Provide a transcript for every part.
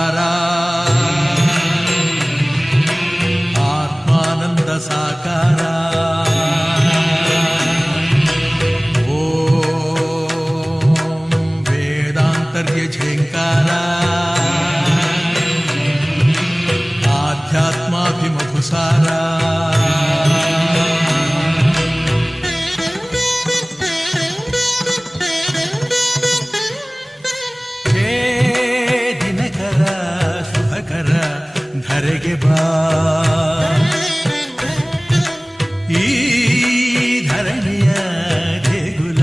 ಓಂಕಾರ ಆತ್ಮಾನಂದ ಸಾಕಾರ ಓಂ ವೇದಾಂತರ್ಯ ಝೇಂಕಾರ ಆಧ್ಯಾತ್ಮಾಭಿಮಧುಸಾರ ಧರೆಗೆ ಬಾ ಈ ಧರಣಿಯ ದೇಗುಲ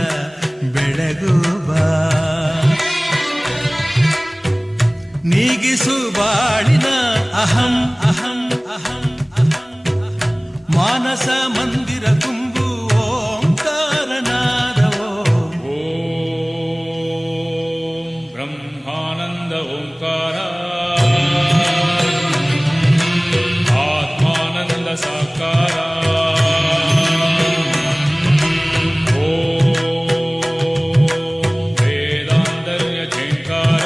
ಬೆಳಗು ಬಾ ನೀಗಿಸು ಬಾಳಿನ ಅಹಂ ಅಹಂ ಅಹಂ ಅಹಂ ಮಾನಸ ಮಂದಿರ ತುಂಬು ಓಂಕಾರನಾದವೋ ಓಂ ಬ್ರಹ್ಮಾನಂದ ಓಂಕಾರ ಸಾಕಾರ ಓಂ ವೇದಾಂತರ್ಯ ಝೇಂಕಾರ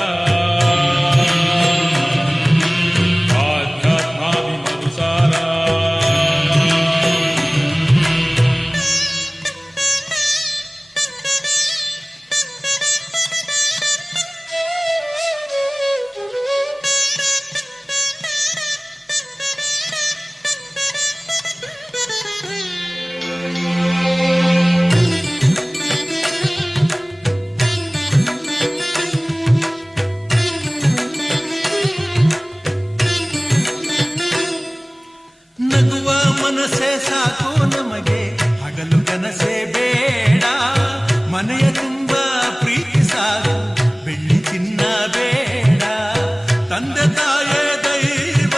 ಆಧ್ಯಾತ್ಮಾಭಿಮಧುಸಾರ ನಗುವ ಮನಸ್ಸೇ ಸಾಕು ನಮಗೆ ಹಗಲು ಕನಸೇ ಬೇಡ ಮನೆಯ ತುಂಬ ಪ್ರೀತಿ ಸಾಕು ಬೆಳ್ಳಿ ಚಿನ್ನ ಬೇಡ ತಂದೆ ತಾಯೇ ದೈವ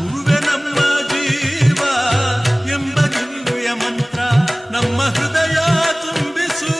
ಗುರುವೆ ನಮ್ಮ ಜೀವ ಎಂಬ ದಿವ್ಯ ಮಂತ್ರ ನಮ್ಮ ಹೃದಯ ತುಂಬಿಸು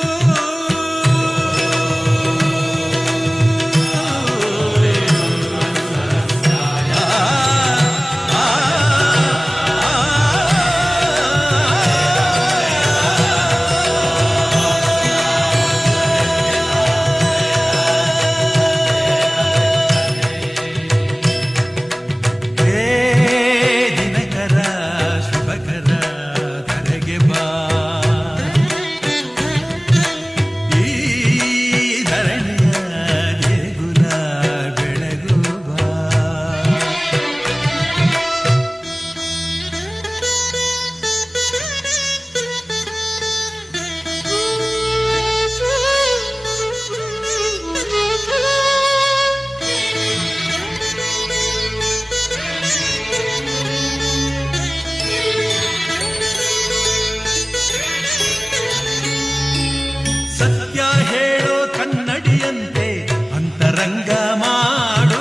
ಸತ್ಯ ಹೇಳೋ ಕನ್ನಡಿಯಂತೆ ಅಂತರಂಗ ಮಾಡು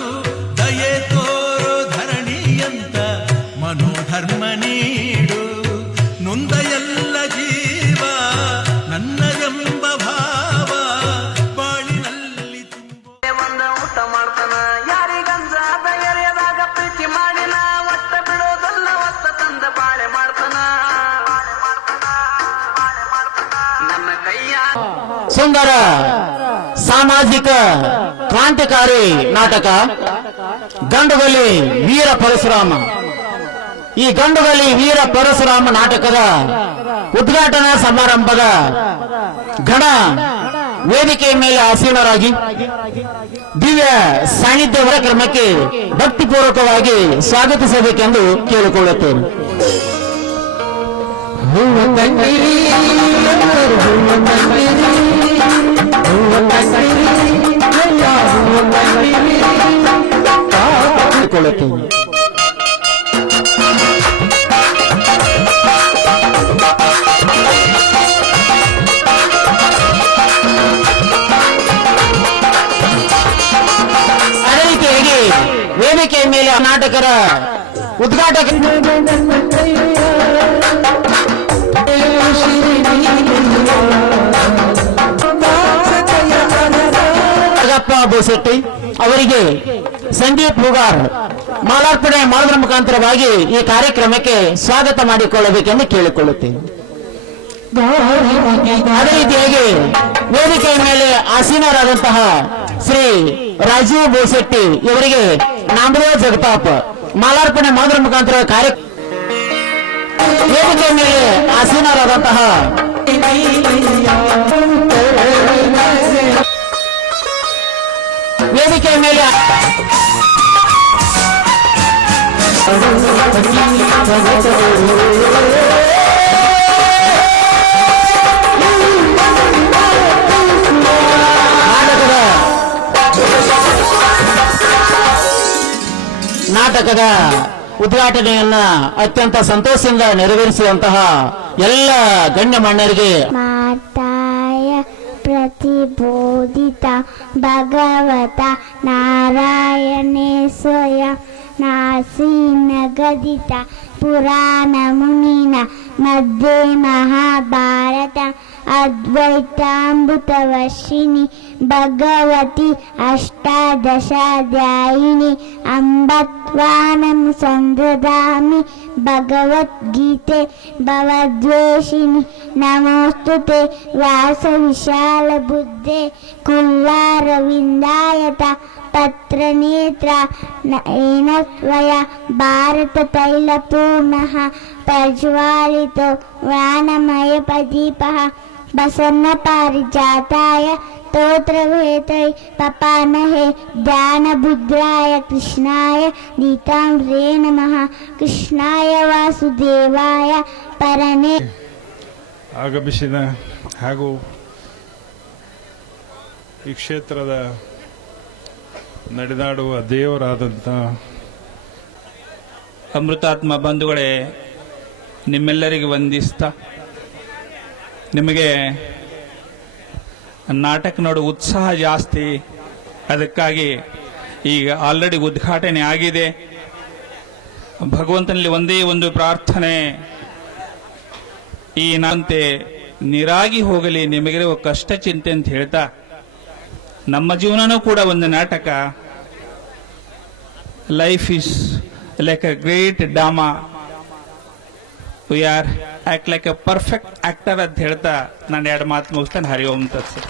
ದಯೆ ತೋರೋ ಧರಣಿಯಂತ ಮನೋಧರ್ಮ ನೀಡು ನೊಂದ ಎಲ್ಲ ಜೀವ ನನ್ನದೆಂಬ ಭಾವ ಬಾಳಿನಲ್ಲಿ ಒಂದ ಊಟ ಮಾಡ್ತಾನ ಯಾರಿಗಂದ ಎರೆಯದಾಗ ಪ್ರೀತಿ ಮಾಡಿನ ಒತ್ತ ಬಿಡೋದಲ್ಲ ಒತ್ತ ತಂದ ಬಾಳೆ ಮಾಡ್ತಾನ ನನ್ನ ಕೈಯ ಸುಂದರ ಸಾಮಾಜಿಕ ಕ್ರಾಂತಿಕಾರಿ ನಾಟಕ ಗಂಡುಗಲಿ ವೀರ ಪರಶುರಾಮ. ಈ ಗಂಡುಗಲಿ ವೀರ ಪರಶುರಾಮ ನಾಟಕದ ಉದ್ಘಾಟನಾ ಸಮಾರಂಭದ ಗಣ ವೇದಿಕೆಯ ಮೇಲೆ ಆಸೀನರಾಗಿ ದಿವ್ಯ ಸಾನ್ನಿಧ್ಯವರ ಕ್ರಮಕ್ಕೆ ಭಕ್ತಿಪೂರ್ವಕವಾಗಿ ಸ್ವಾಗತಿಸಬೇಕೆಂದು ಕೇಳಿಕೊಳ್ಳುತ್ತೇನೆ. ಅದೇ ರೀತಿಯಾಗಿ ವೇದಿಕೆಯ ಮೇಲೆ ನಾಟಕರ ಉದ್ಘಾಟಕ ಬೋಸೆಟ್ಟಿ ಅವರಿಗೆ ಸಂದೀಪ್ ಹೂಗಾರ್ ಮಾಲಾರ್ಪಣೆ ಮಾಡುವ ಮುಖಾಂತರವಾಗಿ ಈ ಕಾರ್ಯಕ್ರಮಕ್ಕೆ ಸ್ವಾಗತ ಮಾಡಿಕೊಳ್ಳಬೇಕೆಂದು ಕೇಳಿಕೊಳ್ಳುತ್ತೇನೆ. ಅದೇ ರೀತಿಯಾಗಿ ವೇದಿಕೆಯ ಮೇಲೆ ಆಸೀನರಾದಂತಹ ಶ್ರೀ ರಾಜೀವ್ ಬೋಸೆಟ್ಟಿ ಇವರಿಗೆ ನಾಮದೇವ ಜಗತಾಪ್ ಮಾಲಾರ್ಪಣೆ ಮಾಡೋದ್ರ ಮುಖಾಂತರ ವೇದಿಕೆ ಮೇಲೆ ಆಸೀನರಾದಂತಹ ವೇದಿಕೆ ಮೇಲೆ ನಾಟಕದ ಉದ್ಘಾಟನೆಯನ್ನ ಅತ್ಯಂತ ಸಂತೋಷದಿಂದ ನೆರವೇರಿಸಿದಂತಹ ಎಲ್ಲ ಗಣ್ಯಮಾನ್ಯರಿಗೆ ಮಾತಾಯ ಪ್ರತಿಬೋಧಿತ ಭಗವತ ನಾರಾಯಣೇ ಸ್ವಯಂ ನಾಸೀನಗದಿತ ಪುರಾಣ ಮುನಿನ ಮಧ್ಯೆ ಮಹಾಭಾರತ ಅದ್ವೈತಾಮೃತವರ್ಷಿಣಿ ಭಗವತಿ ಅಷ್ಟಾದಶಾಧ್ಯಾಯಿನಿ ಅಂಬತ್ವಾನಂ ಸಂದದಾಮಿ ಭಗವದ್ಗೀತೆ ಭವದ್ವೇಷಿಣಿ ನಮೋಸ್ತುತೆ ವ್ಯಾಸ ವಿಶಾಲ ಬುದ್ಧೆ ಕುಲ್ಲಾರವಿಂದಾಯತ ಪತ್ರನೇತ್ರ ಏನ ತ್ವಯ ಭಾರತ ತೈಲ ಪೂರ್ಣಃ ಪ್ರಜ್ವಾಲಿತೋ ವ್ಯಾನಮಯ ಪ್ರದೀಪಃ ಬಸನ್ನ ಪಾರಿಜಾತಾಯ ಸ್ತೋತ್ರವೇತೈ ಪಪಾನಹೆ ಧ್ಯಾನ ಬುದ್ಧಾಯ ಕೃಷ್ಣಾಯ ಗೀತಾಮೃತೇ ನಮಃ ಕೃಷ್ಣಾಯ ವಾಸುದೇವಾಯ ಪರನೇ ಆಗಮಿಸಿದ ಹಾಗೂ ಈ ಕ್ಷೇತ್ರದ ನಡೆದಾಡುವ ದೇವರಾದಂಥ ಅಮೃತಾತ್ಮ ಬಂಧುಗಳೇ, ನಿಮ್ಮೆಲ್ಲರಿಗೆ ವಂದಿಸ್ತಾ ನಿಮಗೆ ನಾಟಕ ನೋಡೋ ಉತ್ಸಾಹ ಜಾಸ್ತಿ, ಅದಕ್ಕಾಗಿ ಈಗ ಆಲ್ರೆಡಿ ಉದ್ಘಾಟನೆ ಆಗಿದೆ. ಭಗವಂತನಲ್ಲಿ ಒಂದೇ ಒಂದು ಪ್ರಾರ್ಥನೆ, ಈ ನಂತೆ ನಿರಾಗಿ ಹೋಗಲಿ ನಿಮಗಿರುವ ಕಷ್ಟ ಚಿಂತೆ ಅಂತ ಹೇಳ್ತಾ, ನಮ್ಮ ಜೀವನನೂ ಕೂಡ ಒಂದು ನಾಟಕ. Life is like a great drama, we are act like a perfect actor ಅಂತ ಹೇಳ್ತಾ ನಾನು ಎರಡು ಮಾತು ಮುಗಿಸ್ತಾನೆ. ಹರಿ ಓಂ ತತ್ಸತ್.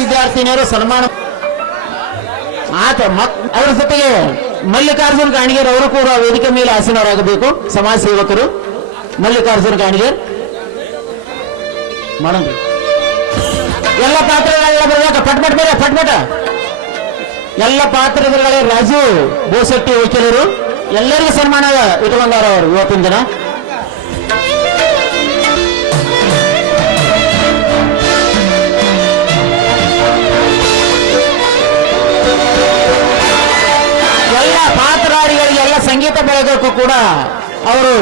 ವಿದ್ಯಾರ್ಥಿನಿಯರು ಸನ್ಮಾನ ಅದರ ಜೊತೆಗೆ ಮಲ್ಲಿಕಾರ್ಜುನ್ ಗಾಣಿಗೇರ್ ಅವರು ಕೂಡ ವೇದಿಕೆ ಮೇಲೆ ಆಸೀನರಾಗಬೇಕು. ಸಮಾಜ ಸೇವಕರು ಮಲ್ಲಿಕಾರ್ಜುನ್ ಗಾಣಿಗೇರ್ ಮಾಡೋಣ. ಎಲ್ಲ ಪಾತ್ರಗಳೆಲ್ಲ ಬರುವಾಗ ಪಟ್ಪಟ ಎಲ್ಲ ಪಾತ್ರಗಳೇ ರಾಜು ಬೋಸಟ್ಟಿ ವಕೀಲರು ಎಲ್ಲರಿಗೂ ಸನ್ಮಾನ ಇಟ್ಕೊಂಡಾರ ಅವರು ಇವತ್ತಿನ ದಿನ. ಎಲ್ಲ ಪಾತ್ರಧಾರಿಗಳಿಗೆ ಎಲ್ಲ ಸಂಗೀತ ಬೆಳಗಕ್ಕೂ ಕೂಡ ಅವರು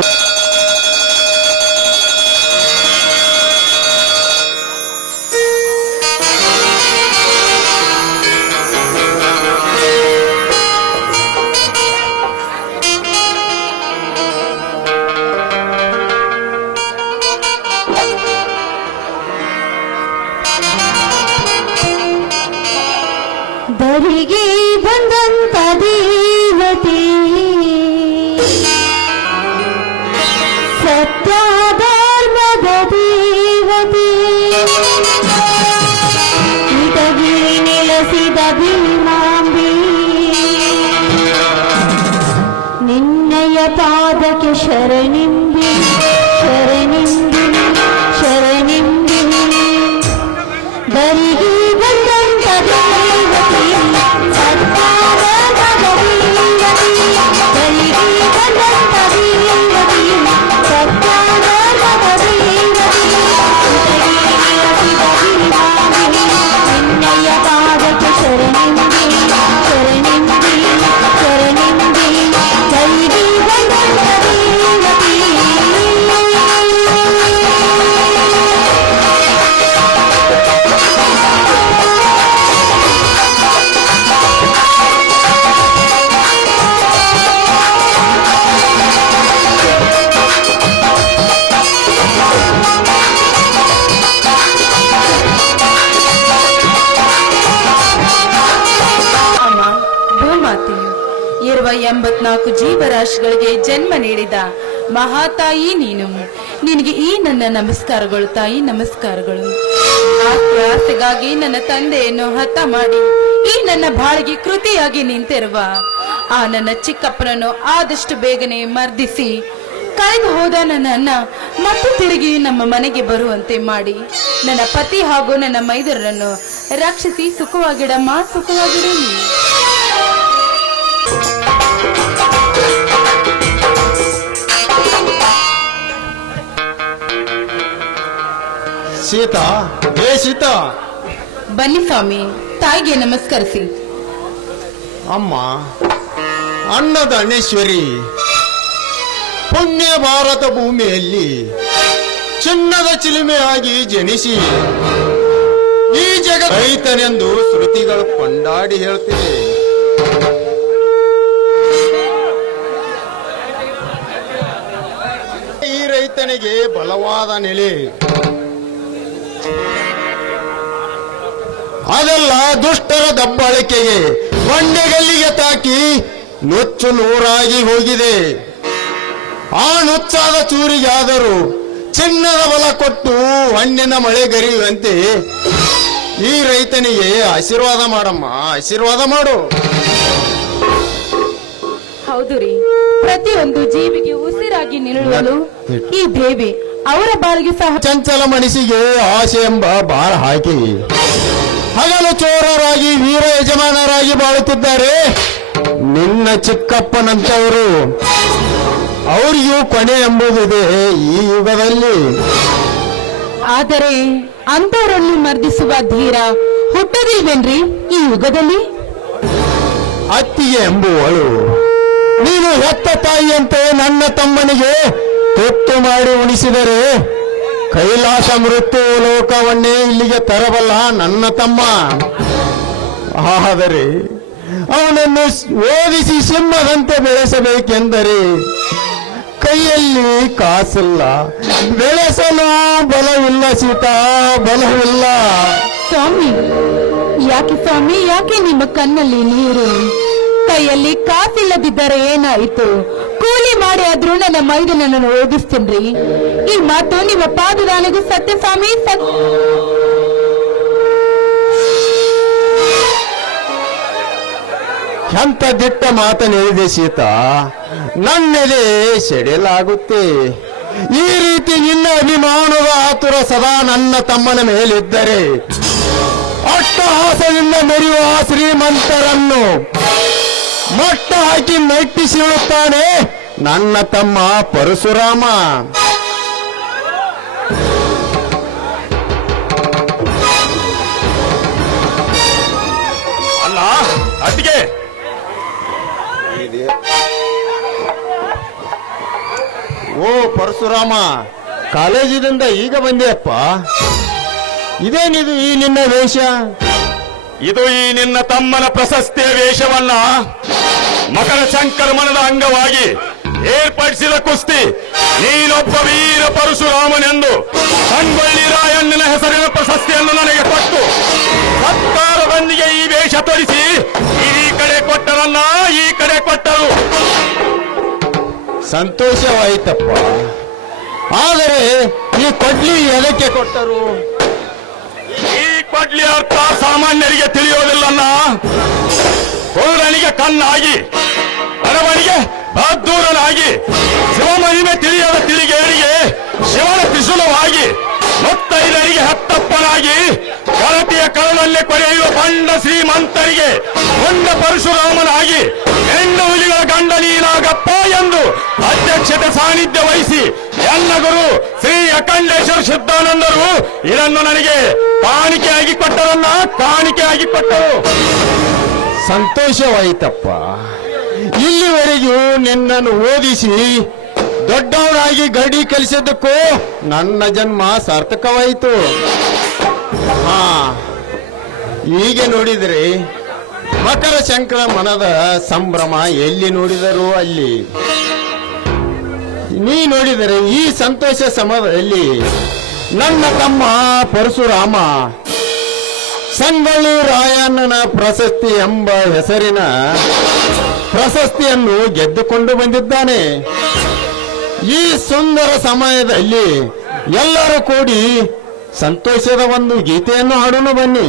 ದರಿಗೆ ಬಂದಂತ ದೇವತೆ ಸತ್ಯ ಧರ್ಮದ ದೇವತೆ ಇಟಗಿ ನೆಲೆಸಿದ ಭೀಮಾಂಬಿ ನಿನ್ನಯ ಪಾದಕ್ಕೆ ಶರಣಿಂಬಿ ಶರಣಿಂಬಿ ಶರಣಿಂಬಿ ದರಿಗೆ ಬಂದಂತ ದೇವತೆ ಸತ್ಯಧರ್ಮದ ದೇವತೆ ದರಿಗೆ ಬಂದಂತ ದೇವತೆ ಸತ್ಯಧರ್ಮದ ದೇವತೆ ನಿನ್ನಯ ಪಾದಕ್ಕೆ ಶರಣಿಂಬಿ ಶರಣಿಂಬಿ ಶರಣಿಂಬಿ ದರಿಗೆ ಬಂದಂತ ದೇವತೆ. ಅಮ್ಮ ಭೂಮಾತೆಯು ಇರುವ 84 ಜೀವರಾಶಿಗಳಿಗೆ ಜನ್ಮ ನೀಡಿದ ಮಹಾತಾಯಿ ನೀನು. ನಿನಗೆ ಈ ನನ್ನ ನಮಸ್ಕಾರಗಳು ತಾಯಿ, ನಮಸ್ಕಾರಗಳು. ಆಸೆಗಾಗಿ ನನ್ನ ತಂದೆಯನ್ನು ಹತ ಮಾಡಿ ಈ ನನ್ನ ಬಾಳಿಗೆ ಕೃತಿಯಾಗಿ ನಿಂತಿರುವ ಆ ನನ್ನ ಚಿಕ್ಕಪ್ಪನನ್ನು ಆದಷ್ಟು ಬೇಗನೆ ಮರ್ದಿಸಿ ಕಳೆದು ಹೋದ ನನ್ನನ್ನ ಮತ್ತೆ ತಿರುಗಿ ನಮ್ಮ ಮನೆಗೆ ಬರುವಂತೆ ಮಾಡಿ ನನ್ನ ಪತಿ ಹಾಗೂ ನನ್ನ ಮೈದರನ್ನು ರಕ್ಷಿಸಿ ಸುಖವಾಗಿಡಮ್ಮ, ಸುಖವಾಗಿಡು ನೀನು. ಸೀತಾ, ಏ ಸೀತಾ, ಬನ್ನಿ ಸ್ವಾಮಿ, ತಾಯಿಗೆ ನಮಸ್ಕರಿಸಿ. ಅಮ್ಮ ಅನ್ನದಾನೇಶ್ವರಿ, ಪುಣ್ಯ ಭಾರತ ಭೂಮಿಯಲ್ಲಿ ಚಿನ್ನದ ಚಿಲುಮೆಯಾಗಿ ಜನಿಸಿ ಈ ಜಗ ರೈತನೆಂದು ಶ್ರುತಿಗಳು ಕೊಂಡಾಡಿ ಹೇಳ್ತಿವೆ. ಈ ರೈತನಿಗೆ ಬಲವಾದ ನೆಲೆ, ಅದೆಲ್ಲ ದುಷ್ಟರ ದಬ್ಬಾಳಿಕೆಗೆ ಬಂಡೆಗಲ್ಲಿಗೆ ತಾಕಿ ನುಚ್ಚು ನೂರಾಗಿ ಹೋಗಿದೆ. ಆ ನುಚ್ಚಾದ ಚೂರಿಗಾದರೂ ಚಿನ್ನದ ಬಲ ಕೊಟ್ಟು ಹಣ್ಣಿನ ಮಳೆಗರಿಯುವಂತೆ ಈ ರೈತನಿಗೆ ಆಶೀರ್ವಾದ ಮಾಡಮ್ಮ, ಆಶೀರ್ವಾದ ಮಾಡು. ಹೌದು ರೀ, ಪ್ರತಿಯೊಂದು ಜೀವಿಗೆ ಉಸಿರಾಗಿ ನಿಲ್ಲಲು ಈ ದೇವಿ ಅವರ ಬಾಳಿಗೆ ಸಹ ಚಂಚಲ ಮನಸ್ಸಿಗೆ ಆಸೆ ಎಂಬ ಬಾಳ ಹಾಕಿ ಹಗಲು ಚೋರರಾಗಿ ವೀರ ಯಜಮಾನರಾಗಿ ಬಾಳುತ್ತಿದ್ದಾರೆ ನಿನ್ನ ಚಿಕ್ಕಪ್ಪನಂತವರು. ಅವರಿಗೂ ಕೊನೆ ಎಂಬುದಿದೆ ಈ ಯುಗದಲ್ಲಿ. ಆದರೆ ಅಂತವರನ್ನು ಮರ್ದಿಸುವ ಧೀರ ಹುಟ್ಟದಿಲ್ವೇನ್ರಿ ಈ ಯುಗದಲ್ಲಿ? ಅತ್ತಿಗೆ ಎಂಬುವಳು ನೀನು ಹೆತ್ತ ತಾಯಿಯಂತೆ ನನ್ನ ತಮ್ಮನಿಗೆ ತುತ್ತು ಮಾಡಿ ಉಣಿಸಿದರೆ ಕೈಲಾಸ ಮೃತ್ಯು ಲೋಕವನ್ನೇ ಇಲ್ಲಿಗೆ ತರಬಲ್ಲ ನನ್ನ ತಮ್ಮ. ಆದರೆ ಅವನನ್ನು ಓದಿಸಿ ಸಿಂಹದಂತೆ ಬೆಳೆಸಬೇಕೆಂದರೆ ಕೈಯಲ್ಲಿ ಕಾಸಿಲ್ಲ, ಬೆಳೆಸಲು ಬಲವಿಲ್ಲ ಸೀತಾ, ಬಲವಿಲ್ಲ. ಸ್ವಾಮಿ, ಯಾಕೆ ಸ್ವಾಮಿ, ಯಾಕೆ ನಿಮ್ಮ ಕಣ್ಣಲ್ಲಿ ನೀರು? ಕೈಯಲ್ಲಿ ಕಾಸಿಲ್ಲದಿದ್ದರೆ ಏನಾಯಿತು? ಕೂಲಿ ಮಾಡಿ ಆದ್ರೂ ನನ್ನ ಮೈದನನ್ನು ಓದಿಸ್ತೇನ್ರಿ. ಈ ಮಾತು ನಿಮ್ಮ ಪಾದದಾನಿಗೂ ಸತ್ಯ ಸ್ವಾಮಿ, ಎಂತ ದಿಟ್ಟ ಮಾತನೇಳಿದೆ ಸೀತಾ, ನನ್ನೆದೆ ಸೆಡೆಲಾಗುತ್ತೆ. ಈ ರೀತಿ ನಿನ್ನ ಅಭಿಮಾನದ ಆತುರ ಸದಾ ನನ್ನ ತಮ್ಮನ ಮೇಲಿದ್ದರೆ ಅಟ್ಟಹಾಸದಿಂದ ಮೆರೆಯುವ ಶ್ರೀಮಂತರನ್ನು ಮಟ್ಟ ಹಾಕಿ ಮೆಟ್ಟಿಸಿರುತ್ತಾನೆ ನನ್ನ ತಮ್ಮ ಪರಶುರಾಮ. ಅಲ್ಲ ಅತ್ತಿಗೆ, ಓ ಪರಶುರಾಮ, ಕಾಲೇಜಿನಿಂದ ಈಗ ಬಂದೆಯಪ್ಪ. ಇದೇನಿದು ಈ ನಿನ್ನ ವೇಷ? ಇದು ಈ ನಿನ್ನ ತಮ್ಮನ ಪ್ರಶಸ್ತಿಯ ವೇಷವನ್ನ ಮಕರ ಸಂಕ್ರಮಣದ ಅಂಗವಾಗಿ ಏರ್ಪಡಿಸಿದ ಕುಸ್ತಿ. ನೀನೊಬ್ಬ ವೀರ ಪರಶುರಾಮನೆಂದು ಸಂಗೊಳ್ಳಿ ರಾಯಣ್ಣನ ಹೆಸರಿನ ಪ್ರಶಸ್ತಿಯನ್ನು ನನಗೆ ಕೊಟ್ಟು ಸರ್ಕಾರದೊಂದಿಗೆ ಈ ವೇಷ ತೊಡಿಸಿ ಈ ಕಡೆ ಕೊಟ್ಟರಲ್ಲ, ಈ ಕಡೆ ಕೊಟ್ಟರು. ಸಂತೋಷವಾಯಿತಪ್ಪ. ಆದರೆ ಈ ಕೊಡ್ಲಿ ಎದಕ್ಕೆ ಕೊಟ್ಟರು? ಈ ಕೊಡ್ಲಿ ಅರ್ಥ ಸಾಮಾನ್ಯರಿಗೆ ತಿಳಿಯೋದಿಲ್ಲಲ್ಲ. ಕುರುಡನಿಗೆ ಕಣ್ಣಾಗಿ, ಅರವನಿಗೆ ಬಹದ್ದೂರನಾಗಿ, ಶಿವಮಹಿಮೆ ತಿಳಿಯದ ತಿಳಿಗೇರಿಗೆ ಶಿವನ ತ್ರಿಶೂಲವಾಗಿ, ಮುತ್ತೈದರಿಗೆ ಹತ್ತಪ್ಪನಾಗಿ, ಗಣತಿಯ ಕರಳಲ್ಲಿ ಕೊರೆಯುವ ಬಂಡ ಶ್ರೀಮಂತರಿಗೆ ಕೊಂಡ ಪರಶುರಾಮನಾಗಿ, ಹೆಣ್ಣು ಹುಲಿಗಳ ಗಂಡ ನೀನಾಗಪ್ಪ ಎಂದು ಅಧ್ಯಕ್ಷತೆ ಸಾನ್ನಿಧ್ಯ ವಹಿಸಿ ಎಲ್ಲ ಗುರು ಶ್ರೀ ಅಖಂಡೇಶ್ವರ ಸಿದ್ಧಾನಂದರು ಇದನ್ನು ನನಗೆ ಕಾಣಿಕೆಯಾಗಿ ಕೊಟ್ಟರನ್ನ, ಕಾಣಿಕೆಯಾಗಿ ಕೊಟ್ಟರು. ಸಂತೋಷವಾಯಿತಪ್ಪ. ಇಲ್ಲಿವರೆಗೂ ನಿನ್ನನ್ನು ಓದಿಸಿ ದೊಡ್ಡವನಾಗಿ ಗಡಿ ಕಲಿಸಿದ್ದಕ್ಕೂ ನನ್ನ ಜನ್ಮ ಸಾರ್ಥಕವಾಯಿತು. ಹಾ, ಈಗ ನೋಡಿದರೆ ಮಕರ ಸಂಕ್ರಮಣದ ಸಂಭ್ರಮ ಎಲ್ಲಿ ನೋಡಿದರೂ ಅಲ್ಲಿ. ನೀ ನೋಡಿದರೆ ಈ ಸಂತೋಷ ಸಮಯದಲ್ಲಿ ನನ್ನ ತಮ್ಮ ಪರಶುರಾಮ ಸಂಗೊಳ್ಳಿ ರಾಯಣ್ಣನ ಪ್ರಶಸ್ತಿ ಎಂಬ ಹೆಸರಿನ ಪ್ರಶಸ್ತಿಯನ್ನು ಗೆದ್ದುಕೊಂಡು ಬಂದಿದ್ದಾನೆ. ಈ ಸುಂದರ ಸಮಯದಲ್ಲಿ ಎಲ್ಲರೂ ಕೂಡಿ ಸಂತೋಷದ ಒಂದು ಗೀತೆಯನ್ನು ಹಾಡೋಣ ಬನ್ನಿ.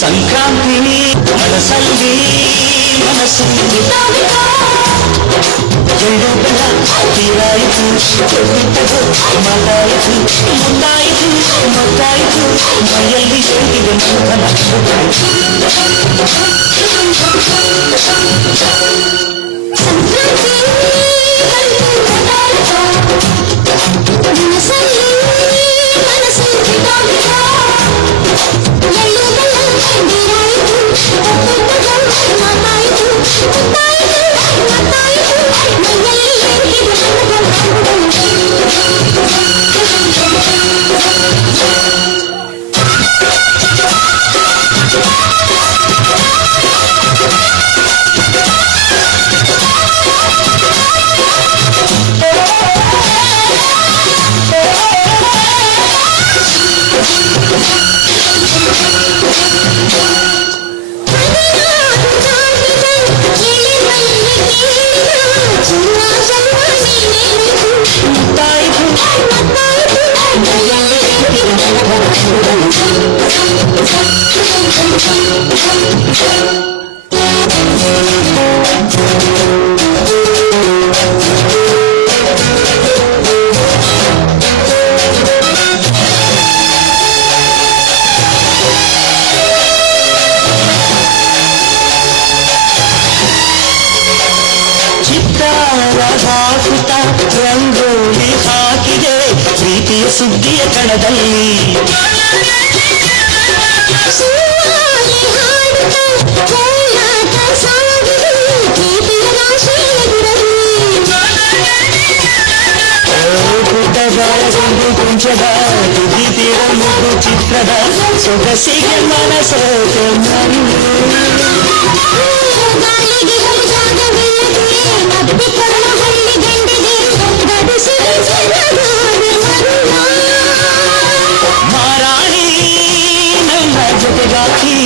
ಸಂಕ್ರಾಂತಿ ಮನಸ್ಸಲ್ಲಿ ಮನಸ್ಸು ಎಳ್ಳು ಬೆಲ್ಲ ತೀರಾಯಿತು, ಬಿಟ್ಟದು ಮಾತಾಯಿತು, ಮುಂದಾಯಿತು ಮತ್ತಾಯಿತು, ಮೈಯಲ್ಲಿ ಹೋಗಿದೆ ಮಂಥನ. ರಂಗೋಲಿ ಹಾಕಿದೆ ಪ್ರೀತಿಯ ಸುದ್ದಿಯ ಕಣದಲ್ಲಿ, ಗುಡ್ಡ ಸಮುದ್ರದ ತುದಿ ತೀರ ಮುಗು ಚಿತ್ರದ ಸೊಗಸಿಗೆ ಮನಸೋತೆ ಮರು ಮಾರಾಣಿ ನನ್ನ ಜೊತೆಗಾಕಿ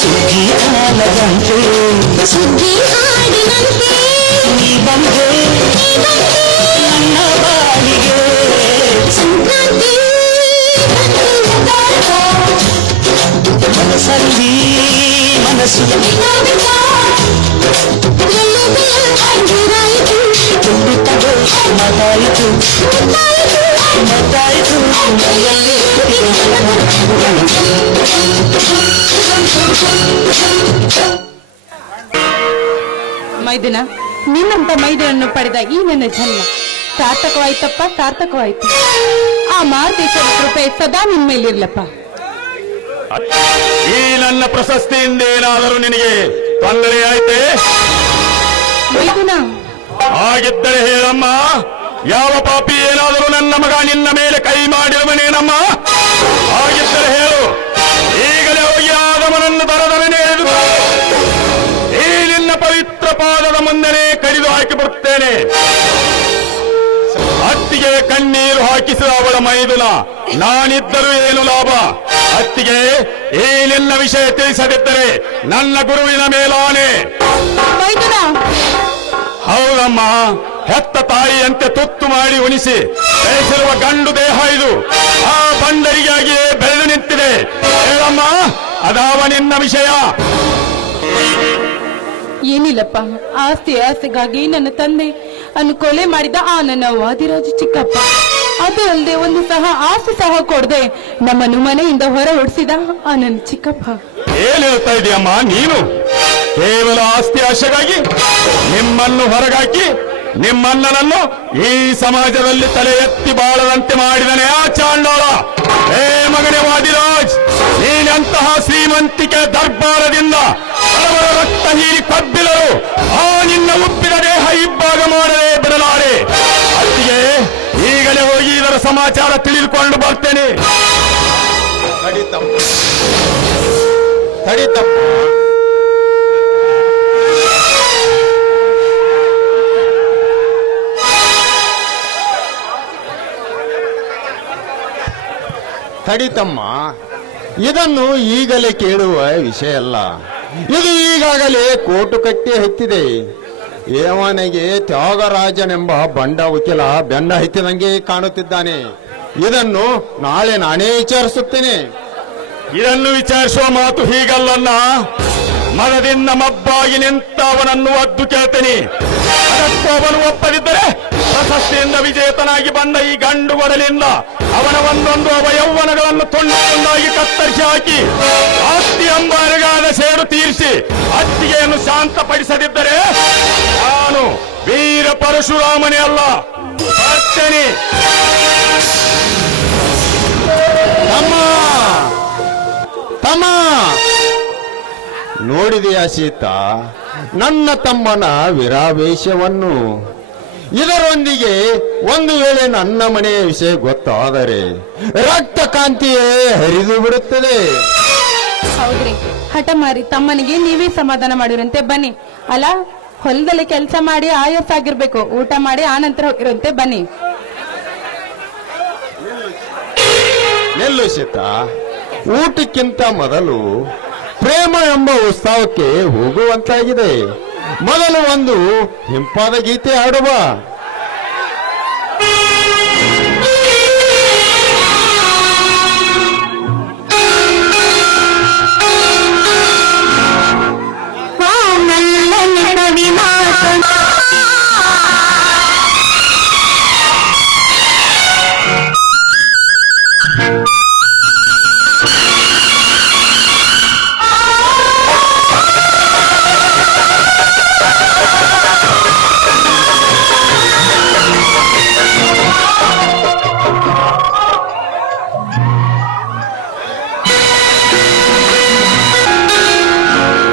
ಸುಗ್ಗಿ ಆಲದಂತೆ ಸುದ್ದಿ ಹಾಡಿನಂತೆ ನೀ ಬಂದೆ ನನ್ನ ಬಾಳಿಗೆ ಸಂಕ್ರಾಂತಿ ಮನಸ್ಸಲ್ಲಿ ಮನಸ್ಸು ತುಂಬಿತದೆ ಮತಾಯಿತು ಮತಾಯಿತು ಮೈದುನ, ನಿನ್ನಂತ ಮೈದುನನ್ನು ಪಡೆದ ಈ ನನ್ನ ಜನ್ಮ ಸಾರ್ಥಕವಾಯ್ತಪ್ಪ, ಸಾರ್ಥಕವಾಯ್ತು. ಆ ಮಾರುತೇಶ್ವರ ಕೃಪೆ ಸದಾ ನಿನ್ ಮೇಲಿರ್ಲಪ್ಪ. ಈ ನನ್ನ ಪ್ರಶಸ್ತಿಯಿಂದ ಏನಾದರೂ ನಿನಗೆ ತೊಂದರೆ ಆಯ್ತೆ? ಮೈದುನ, ಹಾಗಿದ್ದರೆ ಹೇಳಮ್ಮ, ಯಾವ ಪಾಪಿ ಏನಾದರೂ ನನ್ನ ಮಗ ನಿನ್ನ ಮೇಲೆ ಕೈ ಮಾಡಿರುವನೇನಮ್ಮ? ಹಾಗಿದ್ದರೆ ಹೇಳು, ಈಗಲೇ ಹೋಗಿ ಆದವನನ್ನು ದರದರನೆ ಎಳೆದು ಈ ನಿನ್ನ ಪವಿತ್ರ ಪಾದದ ಮುಂದೆನೆ ಕಡಿದು ಹಾಕಿಬಿಡುತ್ತೇನೆ. ಅತ್ತಿಗೆ ಕಣ್ಣೀರು ಹಾಕಿಸಿದ ಅವಳ ಮೈದುನ ನಾನಿದ್ದರೂ ಏನು ಲಾಭ? ಅತ್ತಿಗೆ ಈ ನಿನ್ನ ವಿಷಯ ತಿಳಿಸದಿದ್ದರೆ ನನ್ನ ಗುರುವಿನ ಮೇಲಾನೆ. ಮೈದುನ, ಹೌದಮ್ಮ, ಹೆತ್ತ ತಾಯಿಯಂತೆ ತುತ್ತು ಮಾಡಿ ಉಣಿಸಿ ಬೆಳೆಸಿರುವ ಗಂಡು ದೇಹ ಇದು. ಆ ಬಂಡರಿಗಾಗಿ ಬೆಳೆದು ನಿಂತಿದೆ. ಹೇಳಮ್ಮ, ಅದಾವ ನಿನ್ನ ವಿಷಯ? ಏನಿಲ್ಲಪ್ಪ, ಆಸ್ತಿಗಾಗಿ ನನ್ನ ತಂದೆ ಅನ್ನು ಕೊಲೆ ಮಾಡಿದ ಆ ನನ್ನ ವಾದಿರಾಜು ಚಿಕ್ಕಪ್ಪ. ಅದು ಅಲ್ಲದೆ ಒಂದು ಸಹ ಆಸ್ತಿ ಸಹ ಕೊಡದೆ ನಮ್ಮನ್ನು ಮನೆಯಿಂದ ಹೊರ ಹೊಡಿಸಿದ ಆ ನನ್ನ ಚಿಕ್ಕಪ್ಪ. ಏನ್ ಹೇಳ್ತಾ ಇದೀಯಮ್ಮ ನೀನು? ಕೇವಲ ಆಸ್ತಿ ಆಶೆಗಾಗಿ ನಿಮ್ಮನ್ನು ಹೊರಗಾಕಿ ನಿಮ್ಮಣ್ಣನನ್ನು ಈ ಸಮಾಜದಲ್ಲಿ ತಲೆ ಎತ್ತಿ ಬಾಳದಂತೆ ಮಾಡಿದನೆ ಆ ಚಾಂಡೋಳ. ಹೇ ಮಗನೇ ವಾದಿರಾಜ್, ನೀನಂತಹ ಶ್ರೀಮಂತಿಕೆ ದರ್ಬಾರದಿಂದ ಅವರ ರಕ್ತ ಹೀರಿ ಕಬ್ಬಿದರು ಆ ನಿನ್ನ ಉಪ್ಪಿನ ದೇಹ ಇಬ್ಬಾಗ ಮಾಡಲೇ ಬಿಡಲಾರೆ. ಅತ್ತಿಗೆ ಈಗಲೇ ಹೋಗಿ ಇದರ ಸಮಾಚಾರ ತಿಳಿದುಕೊಂಡು ಬರ್ತೇನೆ. ತಡಿತಮ್ಮ. ತಡಿತಮ್ಮ, ಇದನ್ನು ಈಗಲೇ ಕೇಳುವ ವಿಷಯ ಅಲ್ಲ. ಇದು ಈಗಾಗಲೇ ಕೋಟು ಕಟ್ಟಿ ಹತ್ತಿದೆ. ಏವನಿಗೆ ತ್ಯಾಗರಾಜನೆಂಬ ಬಂಡ ವಕೀಲ ಬೆನ್ನ ಹತ್ತಿದಂಗೆ ಕಾಣುತ್ತಿದ್ದಾನೆ. ಇದನ್ನು ನಾಳೆ ನಾನೇ ವಿಚಾರಿಸುತ್ತೇನೆ. ಇದನ್ನು ವಿಚಾರಿಸುವ ಮಾತು ಹೀಗಲ್ಲನ್ನ. ಮನದಿಂದ ಮಬ್ಬಾಗಿ ನಿಂತ ಅವನನ್ನು ಒದ್ದು ಕೇಳ್ತೇನೆ. ಅದಕ್ಕೂ ಅವನು ಒಪ್ಪದಿದ್ದರೆ ಪ್ರಶಸ್ತಿಯಿಂದ ವಿಜೇತನಾಗಿ ಬಂದ ಈ ಗಂಡು ಗೊಡಲಿಂದ ಅವನ ಒಂದೊಂದು ಅವಯೌವನಗಳನ್ನು ತುಂಡಾಗಿ ಕತ್ತರಿಸಿ ಹಾಕಿ ಆಸ್ತಿ ಅಂಬಾರಿಗಾದ ಸೇಡು ತೀರಿಸಿ ಅತ್ತಿಗೆಯನ್ನು ಶಾಂತಪಡಿಸದಿದ್ದರೆ ನಾನು ವೀರ ಪರಶುರಾಮನೇ ಅಲ್ಲ, ಬರ್ತೇನೆ. ತಮ್ಮ, ನೋಡಿದೆಯಾ ಸೀತಾ ನನ್ನ ತಮ್ಮನ ವಿರಾವೇಶವನ್ನು? ಇದರೊಂದಿಗೆ ಒಂದು ವೇಳೆ ನನ್ನ ಮನೆಯ ವಿಷಯ ಗೊತ್ತಾದರೆ ರಕ್ತ ಕಾಂತಿಯೇ ಹರಿದು ಬಿಡುತ್ತದೆ. ಹೌದ್ರಿ, ಹಠ ಮಾರಿ ತಮ್ಮನಿಗೆ ನೀವೇ ಸಮಾಧಾನ ಮಾಡಿರಂತೆ. ಬನ್ನಿ. ಅಲ್ಲ, ಹೊಲದಲ್ಲಿ ಕೆಲಸ ಮಾಡಿ ಆಯಸ್ಸಾಗಿರ್ಬೇಕು, ಊಟ ಮಾಡಿ ಆನಂತರ ಹೋಗಿರಂತೆ. ಬನ್ನಿ. ನಿಲ್ಲು ಸೀತಾ, ಊಟಕ್ಕಿಂತ ಮೊದಲು ಪ್ರೇಮ ಎಂಬ ಉತ್ಸವಕ್ಕೆ ಹೋಗುವಂತಾಗಿದೆ. ಮೊದಲು ಒಂದು ಹಿಂಪಾದ ಗೀತೆ ಹಾಡುವ.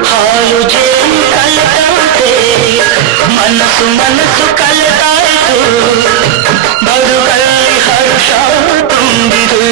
ಹಾಲು ಜೇನು ಕಲಕಂತೆ ಮನಸ್ಸು ಮನಸ್ಸು ಕಲೆತಾಯಿತು ಬದುಕಲ್ಲಿ ಹರ್ಷ ತುಂಬಿದು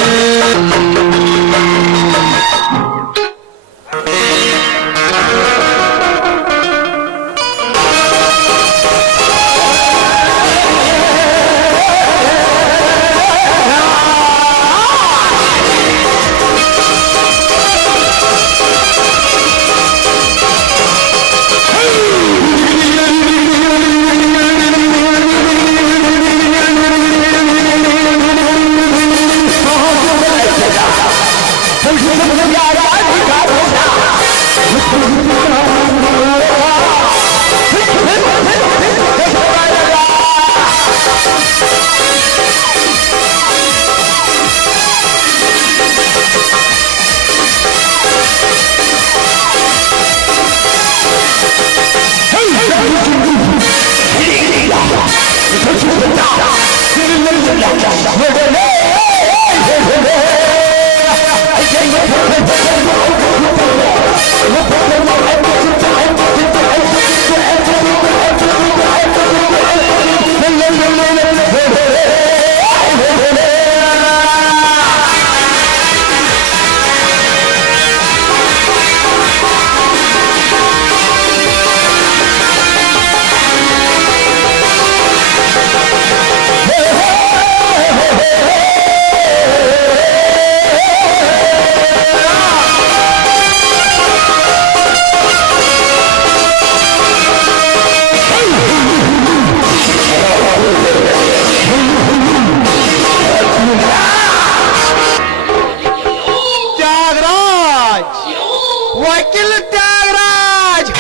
वकील त्यागराज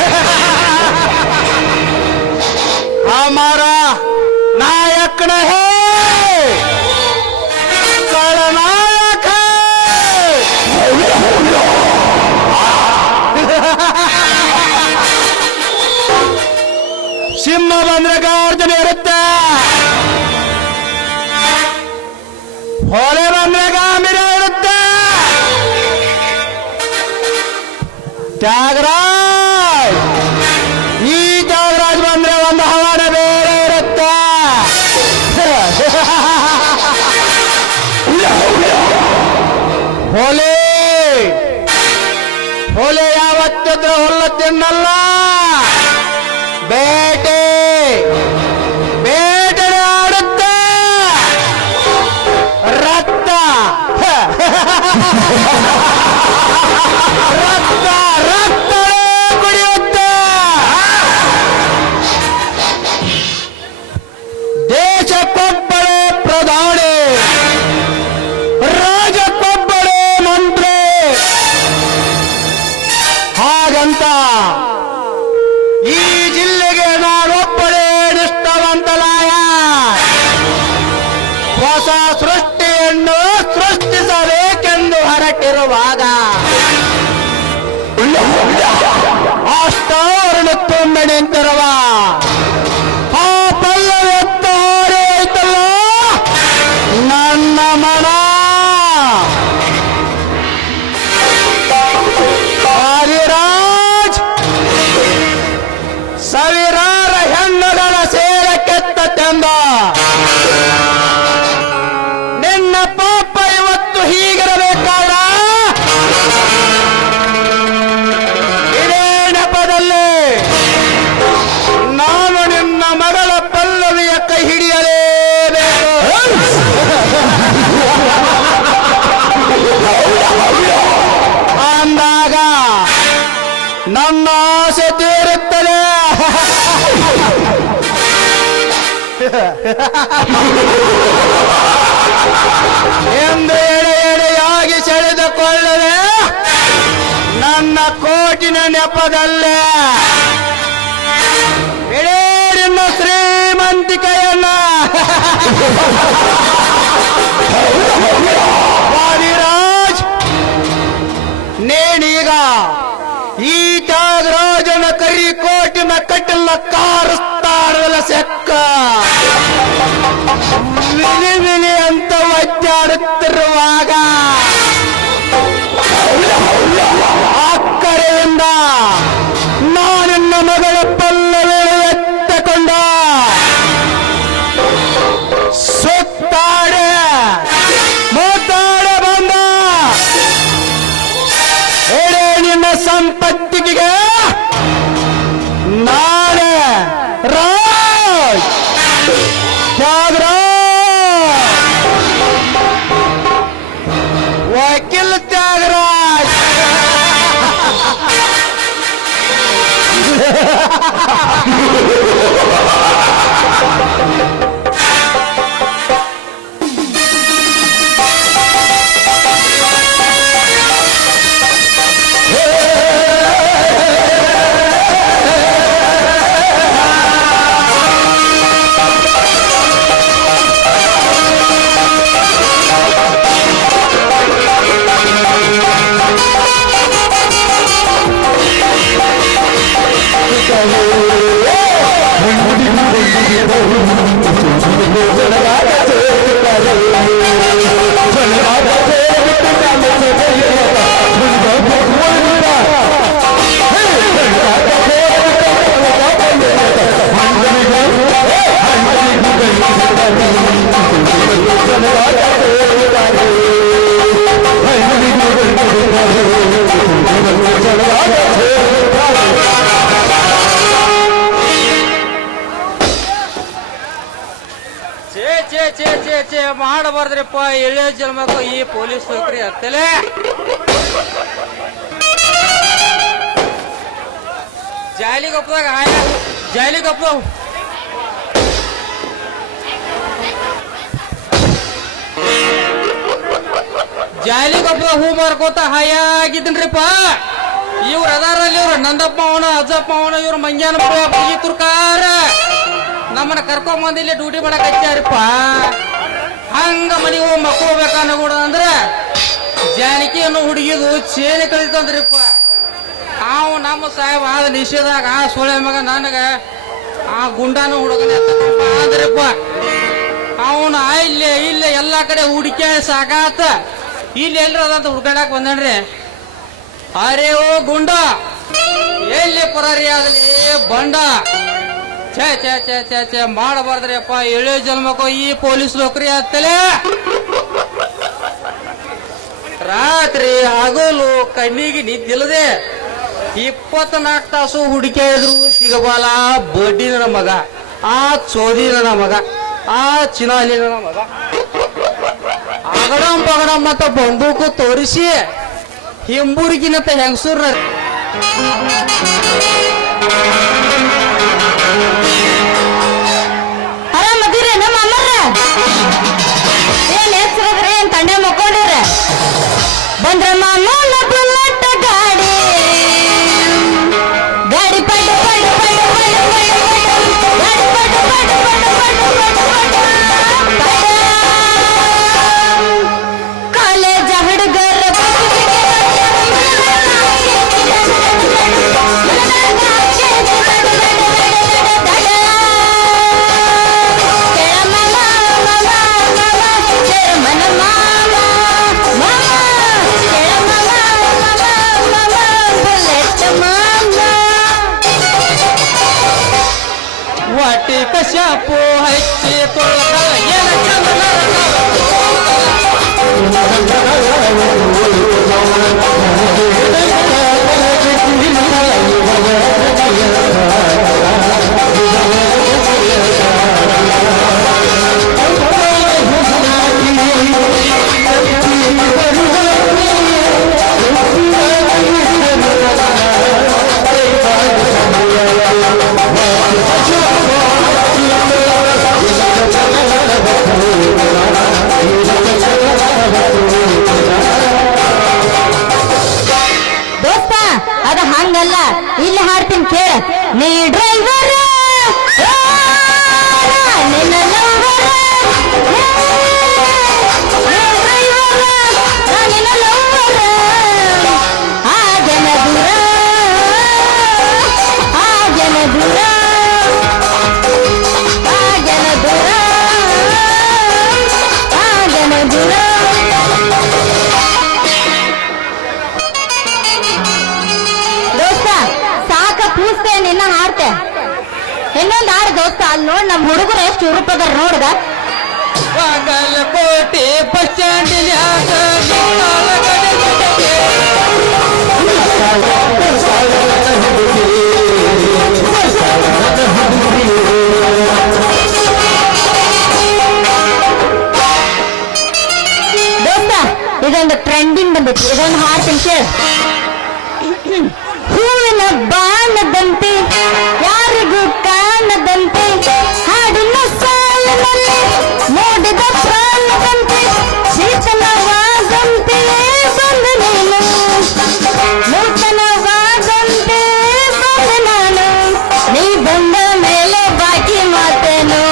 हमारा नायक नहीं खलनायक है सिंह ಬಂದ್ರೆ ಗಾರ್ಜನೆ ಇರುತ್ತೆ ಹೊಳೆ ಬಂದ್ರೆ ಗಾಂಭೀರ್ಯ ಇರುತ್ತೆ ತ್ಯಾಗರಾಜ್ ಈ ತ್ಯಾಗರಾಜ್ ಬಂದ್ರೆ ಒಂದು ಹವಾನೆ ಬೇರೆ ಇರುತ್ತೆ ಹೊಲೆ ಹೊಲೆ ಯಾವತ್ತಿದ್ರೆ ಹುಲ್ಲು ತಿನ್ನಲ್ಲ ಬೇಟೆ ಬೇಟೆ ಆಡುತ್ತೆ ರಕ್ತ ರಕ್ತ ರಕ್ತ ಕುಡಿಯುತ್ತೆ ದೇಶಕ್ಕೊಬ್ಬರೇ ಪ್ರಧಾನಿ ರಾಜಕ್ಕೊಬ್ಬರೇ ಮಂತ್ರಿ ಹಾಗಂತ ಈ ಜಿಲ್ಲೆಗೆ ನಾನೊಬ್ಬಳೇ ನಿಷ್ಠಾವಂತಲಾಯ ಹೊಸ ಸೃಷ್ಟಿಯನ್ನು ಸೃಷ್ಟಿಸಬೇಕೆಂದು ಹೊರಟಿರುವಾಗ ಅಷ್ಟವರನ್ನು ತುಂಬಿ ನಿಂತಿರುವ ಆ ಪಲ್ಲವೆತ್ತ ಹಾರೈತಲ್ಲ ನನ್ನ ಮನ ಹರಿರಾಜ್ ಸಾವಿರಾರ ಹೆಣ್ಣುಗಳ ಸೇರ ಕೆತ್ತತೆಂದ ನಿನ್ನ ಪಾಪ ಇವತ್ತು ಹೀಗಿರಬೇಕಾದ ಇದೇ ನೆಪದಲ್ಲಿ ನಾನು ನಿನ್ನ ಮಗಳ ಪಲ್ಲವಿಯ ಕೈ ಹಿಡಿಯಲೇಬೇಕು ಅಂದಾಗ ನನ್ನ ಆಸೆ ತೀರುತ್ತದೆ ಎಂದು ಎಡೆ ಎಡೆಯಾಗಿ ಸೆಳೆದುಕೊಳ್ಳದೆ ನನ್ನ ಕೋಟಿನ ನೆಪದಲ್ಲೇ ಎಡೇರಿನ ಶ್ರೀಮಂತಿಕೆಯನ್ನ ವಾದಿರಾಜ್ ನೀನೀಗ ಈ ತ್ಯಾಗರಾಜನ ಕರಿ ಕೋಟಿನ ಕಟ್ಟಲ ಕಾರಸ್ತಾಡಲ ಸೆಕ್ಕ ವಿಲಿ ವಿಲಿ ಅಂತ ಒದ್ದಾಡುತ್ತಿರುವಾಗ ಅಕ್ಕರೆಯಿಂದ ನಾನಿನ್ನ ಮಗಳ ಪಲ್ಲವಿ ಎತ್ತಕೊಂಡ ಚೇ ಮಾಡಬಾರ್ದ್ರಿಪ್ಪ ಎಳೆ ಜನ್ಮಕ್ಕೂ ಈ ಪೊಲೀಸ್ ನೌಕರಿ ಹತ್ತಲೆ ಜಾಲಿಗೊಪ್ಪದಾಗ ಜಾಲಿಗೊಪ್ಪ ಜಾಲಿಗೊಪ್ಪದಾಗ ಹೂ ಮಾರ್ಕೋತ ಹಾಯಾಗಿದ್ದನ್ರಿಪ್ಪ ಇವ್ರ ಅದಾರಲ್ಲಿ ಇವ್ರ ನಂದಪ್ಪ ಅವನ ಅಜ್ಜಪ್ಪ ಅವನ ಇವ್ರ ಮಂಗ್ಯಾನಪ್ಪ ತುರ್ಕಾರ ನಮ್ಮನ್ನ ಕರ್ಕೊಂಡ್ ಇಲ್ಲಿ ಡ್ಯೂಟಿ ಮಾಡಕ್ ಹಚ್ಚಾರಿಪ್ಪ ಹಂಗ ಮನಿ ಹೋಗಿ ಮಕ್ಕೋಬೇಕನ್ನಗೂಡ ಅಂದ್ರ ಜಾನಕಿಯನ್ನು ಹುಡುಗಿದು ಚೇನೆ ಕಳಿತಂದ್ರಿಪ್ಪ ಅವ್ ನಮ್ಮ ಸಾಹೇಬ ಆದ ನಿಷೇಧಾಗ ಆ ಸೋಳೆ ಮಗ ನನಗ ಆ ಗುಂಡಾನು ಹುಡುಗನ ಅಂದ್ರಿಪ್ಪ ಅವನ ಇಲ್ಲೇ ಎಲ್ಲಾ ಕಡೆ ಹುಡುಕಿ ಸಾಕಾತ ಇಲ್ಲಿ ಎಲ್ರ ಅದಂತ ಹುಡ್ಕಾಡಕ್ ಬಂದನ್ರಿ ಅರೇ ಓ ಗುಂಡ ಎಲ್ಲಿ ಪರಾರಿ ಆಗಲಿ ಬಂಡ ಛೇ ಛೇ ಛೇ ಛೇ ಛೇ ಮಾಡಬಾರ್ದ್ರಿ ಅಪ್ಪ ಎಳೆ ಜನ್ಮಕ್ಕೂ ಈ ಪೊಲೀಸ್ ನೌಕರಿ ಹತ್ತಲೆ ರಾತ್ರಿ ಹಗಲು ಕಣ್ಣಿಗೆ ನಿದ್ದಿಲ್ಲದೆ 24 ತಾಸು ಹುಡುಕಿದ್ರು ಸಿಗಬಾಲ ಬಡ್ಡಿ ನನ್ನ ಮಗ ಆ ಚೋದಿ ನನ್ನ ಮಗ ಆ ಚಿನಾಲಿ ನನ್ನ ಮಗ ಅಗಡಂ ಪಗಡಂ ಅಂತ ಬಂದೂಕು ತೋರಿಸಿ ಹಿಂಬುರ್ಗಿನಂತ ಹೆಂಗಸೂರ್ನ ಆರಾಮದಿರಿ ನಮ್ಮ ಅಮ್ಮರ ಏನ್ ಹೆಸರದ್ರಿ ಏನ್ ತಂಡೆ ಮಕ್ಕೊಂಡಿರ ಬಂದ್ರಮ್ಮ ನೋಡ ಬುಲ್ಲಟ್ ಗಾಡಿ ಗಾಡಿ ಪಡ್ ಪಡ್ ಪಡ್ ಪಡ್ ಪಡ್ ಗಾಡಿ ಪಡ್ ಪಡ್ ಪಡ್ ಪಡ್ ಪಡ್ ಕಾಲೇಜ ಹುಡುಗರ ವಾಟಿ ಕಶ್ಯಪು ಹಚ್ಚಿ ತೊಳಗ ಏನ ಚಂದನ ದೋಸ್ತ ಅದ ಹಂಗಲ್ಲ ಇಲ್ಲಿ ಹಾಡ್ತೀನಿ ಕೇಳ ನೀ ಡ್ರೈವರ್ ನಿನ್ನ ಲವರ್ ನಿನ್ನ ಲವರ್ ಆ ಜನ ದೂರ ಆ ಜನ ದೂರ ಆ ಜನ ದೂರ ಆ ಜನ ದೂರ ದೋಸ್ತ ಸಾಕ ಪೂಸ್ತೆ ನಿನ್ನ ಹಾಡ್ತೆ ಇನ್ನೊಂದು ಹಾಡು ದೋಸ್ತ ಅಲ್ಲಿ ನೋಡ್ ನಮ್ ಹುಡುಗರು ಎಷ್ಟು ರೂಪದಾರ ನೋಡ್ದ ಬಾಗಲಕೋಟೆ ಬಸ್ ಸ್ಟ್ಯಾಂಡ್ ದೋಸ್ತ ಇದೊಂದು ಟ್ರೆಂಡಿಂಗ್ ಬಂದೈತಿ ಇದೊಂದು ಹಾಡ್ತೀನಿ ಕೇಳ ಹೂವಿನ ಬಾಣದಂತೆ ಯಾರಿಗೂ ಕಾಣದಂತೆ ಹಾಡಿನ ಸಾಲಿನಲ್ಲಿ ನೋಡಿದ ಪ್ರಾಣದಂತೆ ಶೀತಲವಾದಂತೆ ಬಂದ ನೀನು ನೂತನವಾದಂತೆ ಬಂದ ನಾನು ನೀ ಬಂದ ಮೇಲೆ ಬಾಕಿ ಮಾತೇನು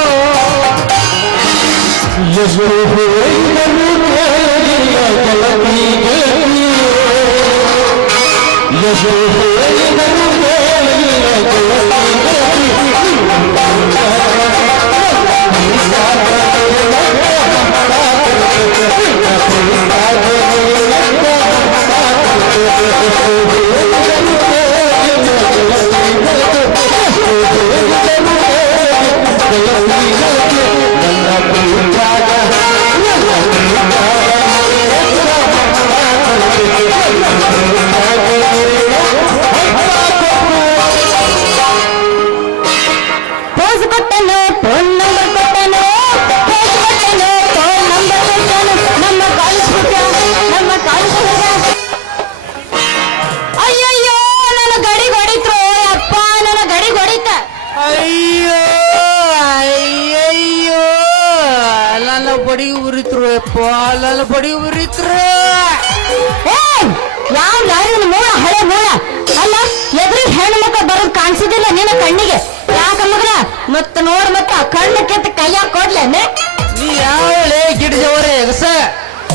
ಮ್ಯಾಲ ಬಡಿ ಉರಿತ್ರ ಯಾವ ಯಾರಿನ ಮೂಳ ಹಳೆ ಮೂಳ ಅಲ್ಲ ಎದುರು ಹೆಣ್ಣು ಮಕ್ಕಳು ಬರೋದು ಕಾಣಿಸಿದಿಲ್ಲ ನಿನ್ನ ಕಣ್ಣಿಗೆ ಯಾಕ ಮಗನ ಮತ್ತ ನೋಡ್ ಮತ್ತ ಕಣ್ಣು ಕೆತ್ತ ಕೈಯಾಗ ಕೊಡ್ಲೇನೆ ನೀ ಯಾವಳೆ ಗಿಡಜವರೇ ಎಗಸ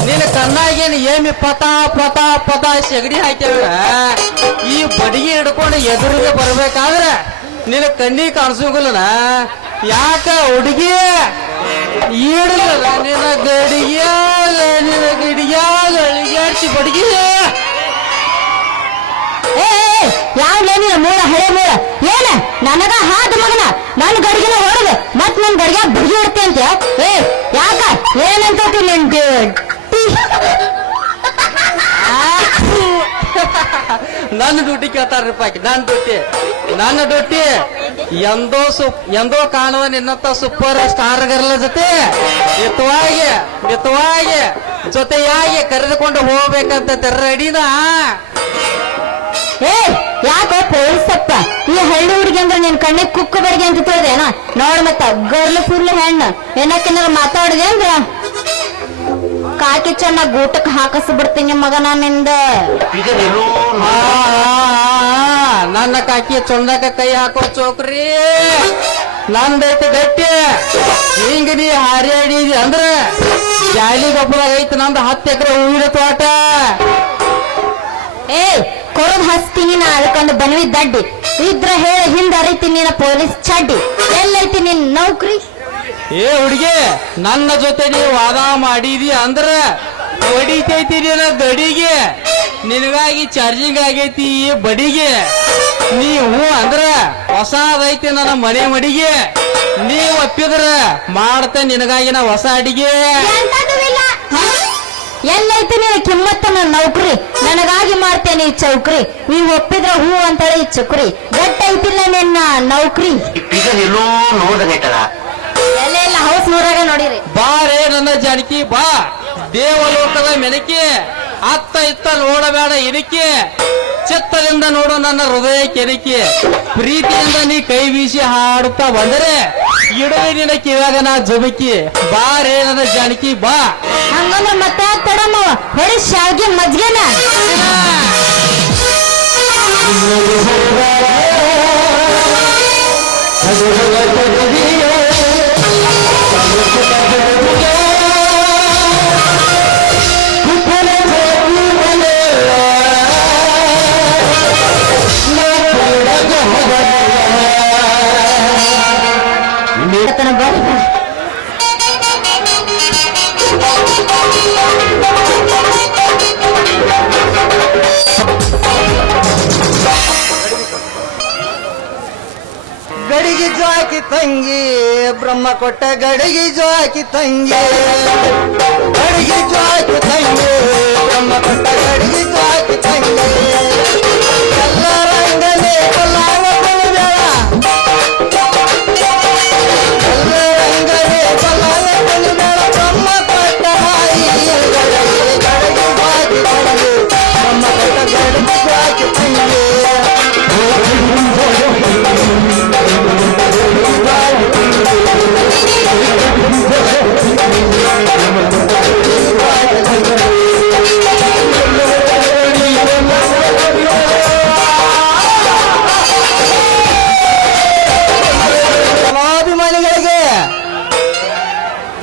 ನಿನ್ನ ಕಣ್ಣಾಗೇನು ಏಮಿ ಪತಾ ಪತಾ ಪತಾ ಸೆಗಡಿ ಹಾಕ್ಯಾವ ಈ ಬಡಿಗೆ ಹಿಡ್ಕೊಂಡು ಎದುರಿಗೆ ಬರ್ಬೇಕಾದ್ರೆ ನಿನ್ನ ಕಣ್ಣಿಗೆ ಕಾಣಿಸೋಗಿಲ್ಲನ ಯಾಕ ಹುಡುಗಿ ಈಡಲ್ಲ ನಿನ್ನ ಗಡಿಯಾಗ ನಿನ್ನ ಗಿಡಿಯಾಗ ಅಳಿಗಾಡ್ಸಿ ಬಡಿಗೆ ಯಾವ್ಲೇ ನಿನ್ನ ಮೂಳ ಹಳೆ ಮೂಳ ಏನ ನನಗ ಹಾದ ಮಗನ ನನ್ ಗಡಿಗೆನ ಹೊರಗ ಮತ್ ನನ್ ಗಡಿಗೆ ಬುಗಿ ಇಡ್ತೆ ಅಂತ ಯಾಕ ಏನಂತ ನಿನ್ ನನ್ನ ಡ್ಯೂಟಿ ಕೇಳ್ತಾರ್ರಿಪ್ಪ ನನ್ನ ಡ್ಯೂಟಿ ಎಂದೋ ಕಾಣುವ ನಿನ್ನಂತ ಸೂಪರ್ ಸ್ಟಾರ್ ಗರ್ಲ ಜೊತೆ ಮಿತವಾಗಿ ಜೊತೆಯಾಗಿ ಕರೆದುಕೊಂಡು ಹೋಗ್ಬೇಕಂತ ರೆಡಿನ ಯಾಕೋ ಪೊಲೀಸಪ್ಪ ಈ ಹಳ್ಳಿ ಹುಡುಗಿ ಅಂದ್ರೆ ನಿನ್ ಕಣ್ಣಿಗೆ ಕುಕ್ಕ ಬರಿಗೆ ಅಂತ ತಿಳಿದೇನ ನೋಡ್ ಮತ್ತ ಗರ್ಲು ಫುಲ್ ಹೆಣ್ಣು ಏನಕ್ಕೆನಾರ ಮಾತಾಡಿದೆ ಅಂದ್ರ ಕಾಕಿ ಚೆನ್ನಾಗ್ ಗೂಟಕ್ಕೆ ಹಾಕಿಸ್ಬಿಡ್ತೀನಿ ಮಗನ ನಿಂದ ನನ್ನ ಕಾಕಿ ಚೊಂದಕ ಕೈ ಹಾಕೋ ಚೋಕ್ರಿ ನಂದೈತಿ ಗಟ್ಟಿ ಹಿಂಗ ನೀ ಹಾರ್ಯಾಡಿದಿ ಅಂದ್ರ ಜಾಲಿ ಗೊಬ್ಬರ ಐತಿ ನಂದು 10 ಎಕರೆ ಹೂವಿನ ತೋಟ ಕೊರದ್ ಹಸ್ತೀನಿ ನಾ ಅದಕ್ಕೊಂದು ಬನ್ವಿ ದಡ್ಡಿ ಇದ್ರ ಹೇಳ ಹಿಂದ ಅರಿತೀನಿ ನಿನ್ನ ಪೊಲೀಸ್ ಚಡ್ಡಿ ಎಲ್ಲೈತಿ ನಿನ್ ನೌಕರಿ ಹುಡುಗಿ ನನ್ನ ಜೊತೆ ನೀವು ವಾದ ಮಾಡಿದಿ ಅಂದ್ರ ಹೊಡಿತೈತಿ ನಿನ್ನ ಗಡಿಗೆ ನಿನಗಾಗಿ ಚಾರ್ಜಿಂಗ್ ಆಗೈತಿ ಈ ಬಡಿಗೆ ನೀವು ಅಂದ್ರ ಹೊಸದೈತಿ ನನ್ನ ಮನೆ ಮಡಿಗೆ ನೀವು ಒಪ್ಪಿದ್ರ ಮಾಡ್ತ ನಿನಗಾಗಿ ನಾ ಹೊಸ ಅಡಿಗೆ ಎಲ್ಲೈತಿ ನಿನ್ನ ಕಿಮ್ಮತ್ತ ನನ್ನ ನೌಕರಿ ನನಗಾಗಿ ಮಾಡ್ತೇನೆ ಈ ಚೌಕ್ರಿ ನೀವ್ ಒಪ್ಪಿದ್ರ ಹೂ ಅಂತೇಳಿ ಈ ಚೌಕ್ರಿ ಗಟ್ಟ ಐತಿಲ್ಲ ನಿನ್ನ ನೌಕರಿ ಎಲ್ಲ ಹೌಸ್ ನೂರಾಗ ನೋಡಿರಿ ಬಾರೇ ನನ್ನ ಜಾನಕಿ ಬಾ ದೇವಲೋಕದ ಮೆನಕಿ ಅತ್ತ ಇತ್ತ ನೋಡಬೇಡ ಇರಿಕೆ ಚಿತ್ತದಿಂದ ನೋಡು ನನ್ನ ಹೃದಯ ಕೆರಿಕೆ ಪ್ರೀತಿಯಿಂದ ನೀ ಕೈ ಬೀಸಿ ಹಾಡುತ್ತಾ ಬಂದರೆ ಇಡುವೆ ನಿನ್ನ ಕಿವಾಗ ನಾ ಜುಬಕಿ ಬಾರೇ ನನ್ನ ಜಾನಕಿ ಬಾ ಹಂಗಂದ್ರ ಮತ್ತೆ ತಡಮ್ಮ ಹೊಡಿ ಶಾವ್ಗೆ ಮಜ್ಗೆನ ಗಡಿಗೆ ಜಾಕಿ ತಂಗಿ ಬ್ರಹ್ಮ ಕೊಟ್ಟ ಗಡಿಗೆ ಜಾಕಿ ತಂಗಿ ಗಡಿಗೆ ಜಾಕಿ ತಂಗಿ ಬ್ರಹ್ಮ ಕೊಟ್ಟ ಗಡಿಗೆ ಜಾಕಿ ತಂಗಿ ಎಲ್ಲ ರಂಗನೇ ಕೊಲ್ಲಾಗ ಕೊಲಬೇಡ ಎಲ್ಲ ರಂಗನೇ ಕೊಲ್ಲಾಗ ಕೊಲಬೇಡ ಬ್ರಹ್ಮ ಕೊಟ್ಟ ಹಾಯಿ ಗಡಿಗೆ ಜಾಕಿ ತಂಗಿ ಬ್ರಹ್ಮ ಕೊಟ್ಟ ಗಡಿಗೆ ಜಾಕಿ ತಂಗಿ ಕಲಾಭಿಮಾನಿಗಳಿಗೆ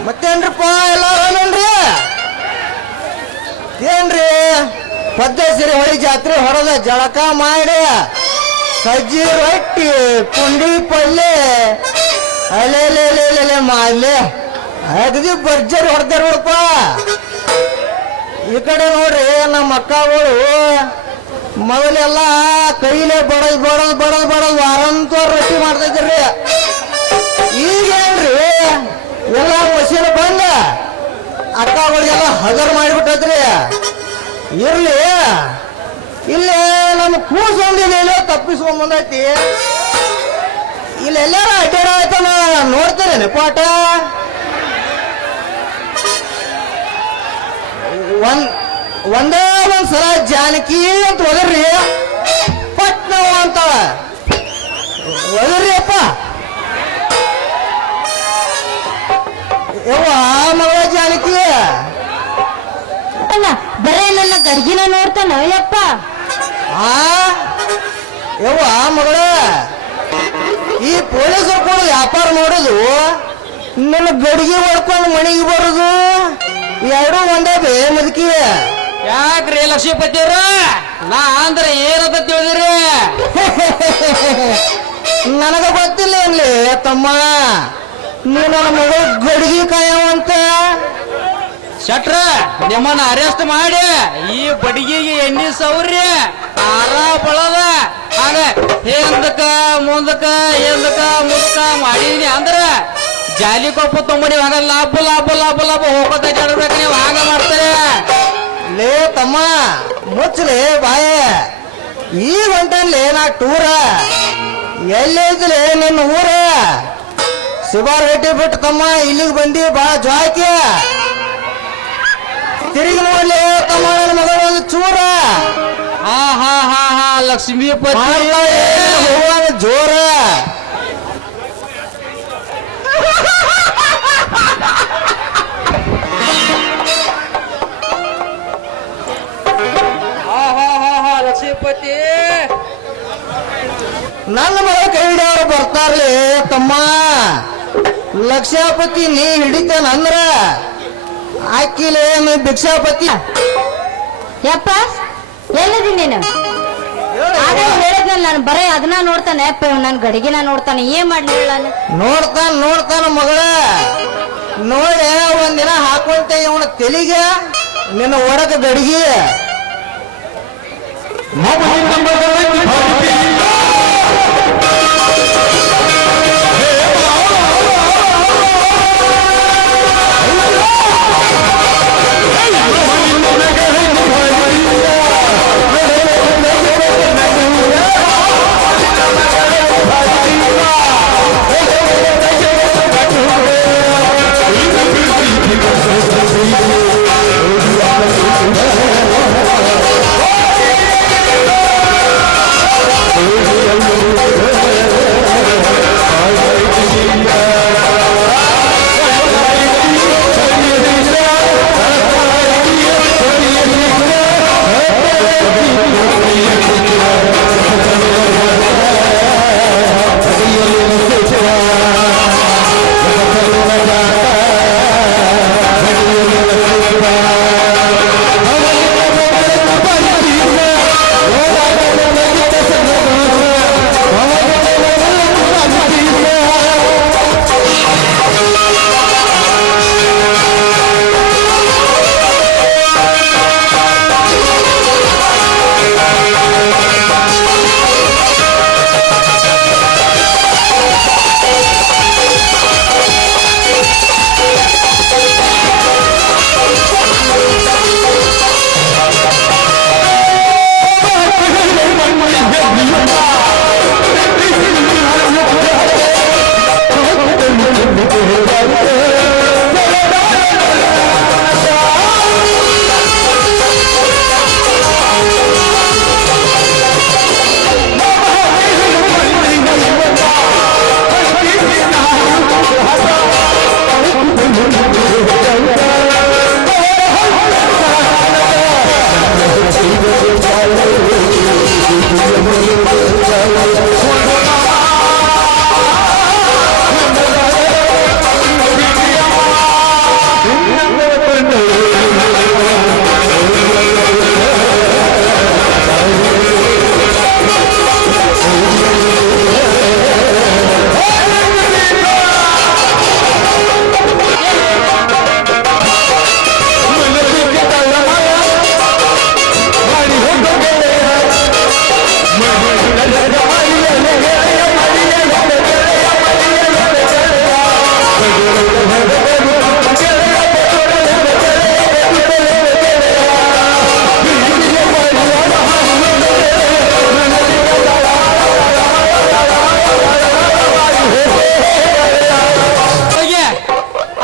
ಮತ್ತೇನ್ರಪ್ಪ ಎಲ್ಲಾರನ್ರಿ ಏನ್ರಿ ಪದ್ಧಸಿರಿ ಹೊಳಿ ಜಾತ್ರೆ ಹೊರದ ಜಳಕ ಮಾಡಿ ಸಜ್ಜಿ ರೊಟ್ಟಿ ಪುಂಡಿ ಪಲ್ಲೆ ಅಲೆ ಮಾಡ್ಲೆ ಅಗದಿ ಭರ್ಜರಿ ಹೊಡೆದಾರ ನೋಡಪ್ಪ ಈ ಕಡೆ ನೋಡ್ರಿ ನಮ್ಮ ಅಕ್ಕಗಳು ಮೊದಲೆಲ್ಲ ಕೈಲೇ ಬಡದ್ ವಾರಂತವ್ರ ರೊಟ್ಟಿ ಮಾಡ್ತಾ ಇದ್ರಿ ಈಗೇನ್ರಿ ಎಲ್ಲ ಮಷೀನ್ ಬಂದ ಅಕ್ಕಗಳಿಗೆಲ್ಲ ಹಗರ್ ಮಾಡಿಬಿಟ್ಟದ್ರಿ ಇರ್ಲಿ ಇಲ್ಲೇ ನಮ್ಮ ಕೂಸೊಂದಿಲ್ಲ ತಪ್ಪಿಸ್ಕೊಂಡ್ ಬಂದೈತಿ ಇಲ್ಲೆಲ್ಲಾರ ಅಡ್ಡಾಡ ಆಯ್ತ ನೋಡ್ತೀರೇನು ಪಾಠ ಒಂದೇ ಒಂದ್ಸಲ ಜಾನಕಿ ಅಂತ ಒದರ್ರಿ ಪಟ್ನವ ಅಂತ ಒದರ್ರಿ ಅಪ್ಪ ಯವ್ವ ಮಗಳ ಜಾನಕಿ ಬರೇ ನನ್ನ ಗಡ್ಗಿನ ನೋಡ್ತಾನ ಯಪ್ಪ. ಯವ್ವ ಮಗಳ, ಈ ಪೊಲೀಸರು ಕೂಡ ವ್ಯಾಪಾರ ಮಾಡೋದು, ನನ್ನ ಗಡಿಗೆ ಹೊಡ್ಕೊಂಡು ಮನೆಗೆ ಬರೋದು ಎರಡೂ ಒಂದೇ ಬೇ ಮುದುಕಿ. ಯಾಕ್ರಿ ಲಕ್ಷ್ಮೀಪತಿಯವ್ರ, ನಾ ಅಂದ್ರೆ ಏನಂತ ತಿಳಿದಿರಿ? ನನಗ ಗೊತ್ತಿಲ್ಲ ಏನ್ಲಿ ತಮ್ಮ, ನೀ ನನ್ನ ಮಗಳು ಗಡಿಗೆ ಕಾಯವಂತ. ಶಟ್ರ, ನಿಮ್ಮನ್ನ ಅರೆಸ್ಟ್ ಮಾಡಿ ಈ ಬಡಿಗೆಗೆ ಎಣ್ಣೆ ಸೌರ್ಯ ಆರ ಬಳದ ಹಾಗ ಹಿಂದಕ್ಕ ಮುಂದಕ್ಕ ಮಾಡಿದೀನಿ ಅಂದ್ರ ಜಾಲಿ ಕೊಪ್ಪ ತೊಂಬಡಿ ಹಾಗ ಲಾಭ ಲಾಭ ಲಾಭ ಲಾಭ ಹೋಗೋದ ಜಾಡ್ಬೇಕು ನೀವು ಹಾಗ ಮಾಡ್ತಾರೆ. ಲೇ ತಮ್ಮ ಮುಚ್ಚಲೇ ಬಾಯ, ಈಗ ಹೊಂಟನ್ಲೇ ನಾ ಟೂರ. ಎಲ್ಲಿದ್ಲೆ ನಿನ್ನ ಊರ? ಶಿವಾರ್ ರೆಡ್ಡಿ ಬಿಟ್ಟು ತಮ್ಮ ಇಲ್ಲಿಗೆ ಬಂದಿ ಬಾ ಜಾಕಿ. ತಿರುಗಿ ನೋಡ್ಲಿ ತಮ್ಮ ನನ್ನ ಮಗಳ ಒಂದು ಚೂರ. ಹಾ ಹಾ ಹಾ ಹಾ ಲಕ್ಷ್ಮೀಪತಿ ಹೋಗುವಾಗ ಜೋರ. ಲಕ್ಷ್ಮೀಪತಿ ನನ್ನ ಮಗಳ ಕೈ ಹಿಡಿಯವ್ರು ಬರ್ತಾರ್ಲಿ ತಮ್ಮ. ಲಕ್ಷಾಪತಿ ನೀ ಹಿಡಿತೇನಂದ್ರ ಆಕಿಲೇ ನೀ ಭಿಕ್ಷಾಪತಿ. ಯಪ್ಪ ಎಲ್ಲಿದ್ದೀನಿ ನೀನು? ಆಗ ಹೇಳಿದ್ನಲ್ಲ ನಾನು ಬರೇ ಅದನ್ನ ನೋಡ್ತಾನೆ ಯಪ್ಪ, ನನ್ ಗಡಿಗೆನ ನೋಡ್ತಾನೆ. ಏನ್ ಮಾಡ್ಲಿ ಹೇಳ? ನೋಡ್ತಾನ ಮಗಳ. ನೋಡಿ ಒಂದಿನ ಹಾಕೊಂತ ಇವನ ತೆಲಿಗೆ ನಿನ್ನ ಒಡಕ ಗಡಿಗೆ.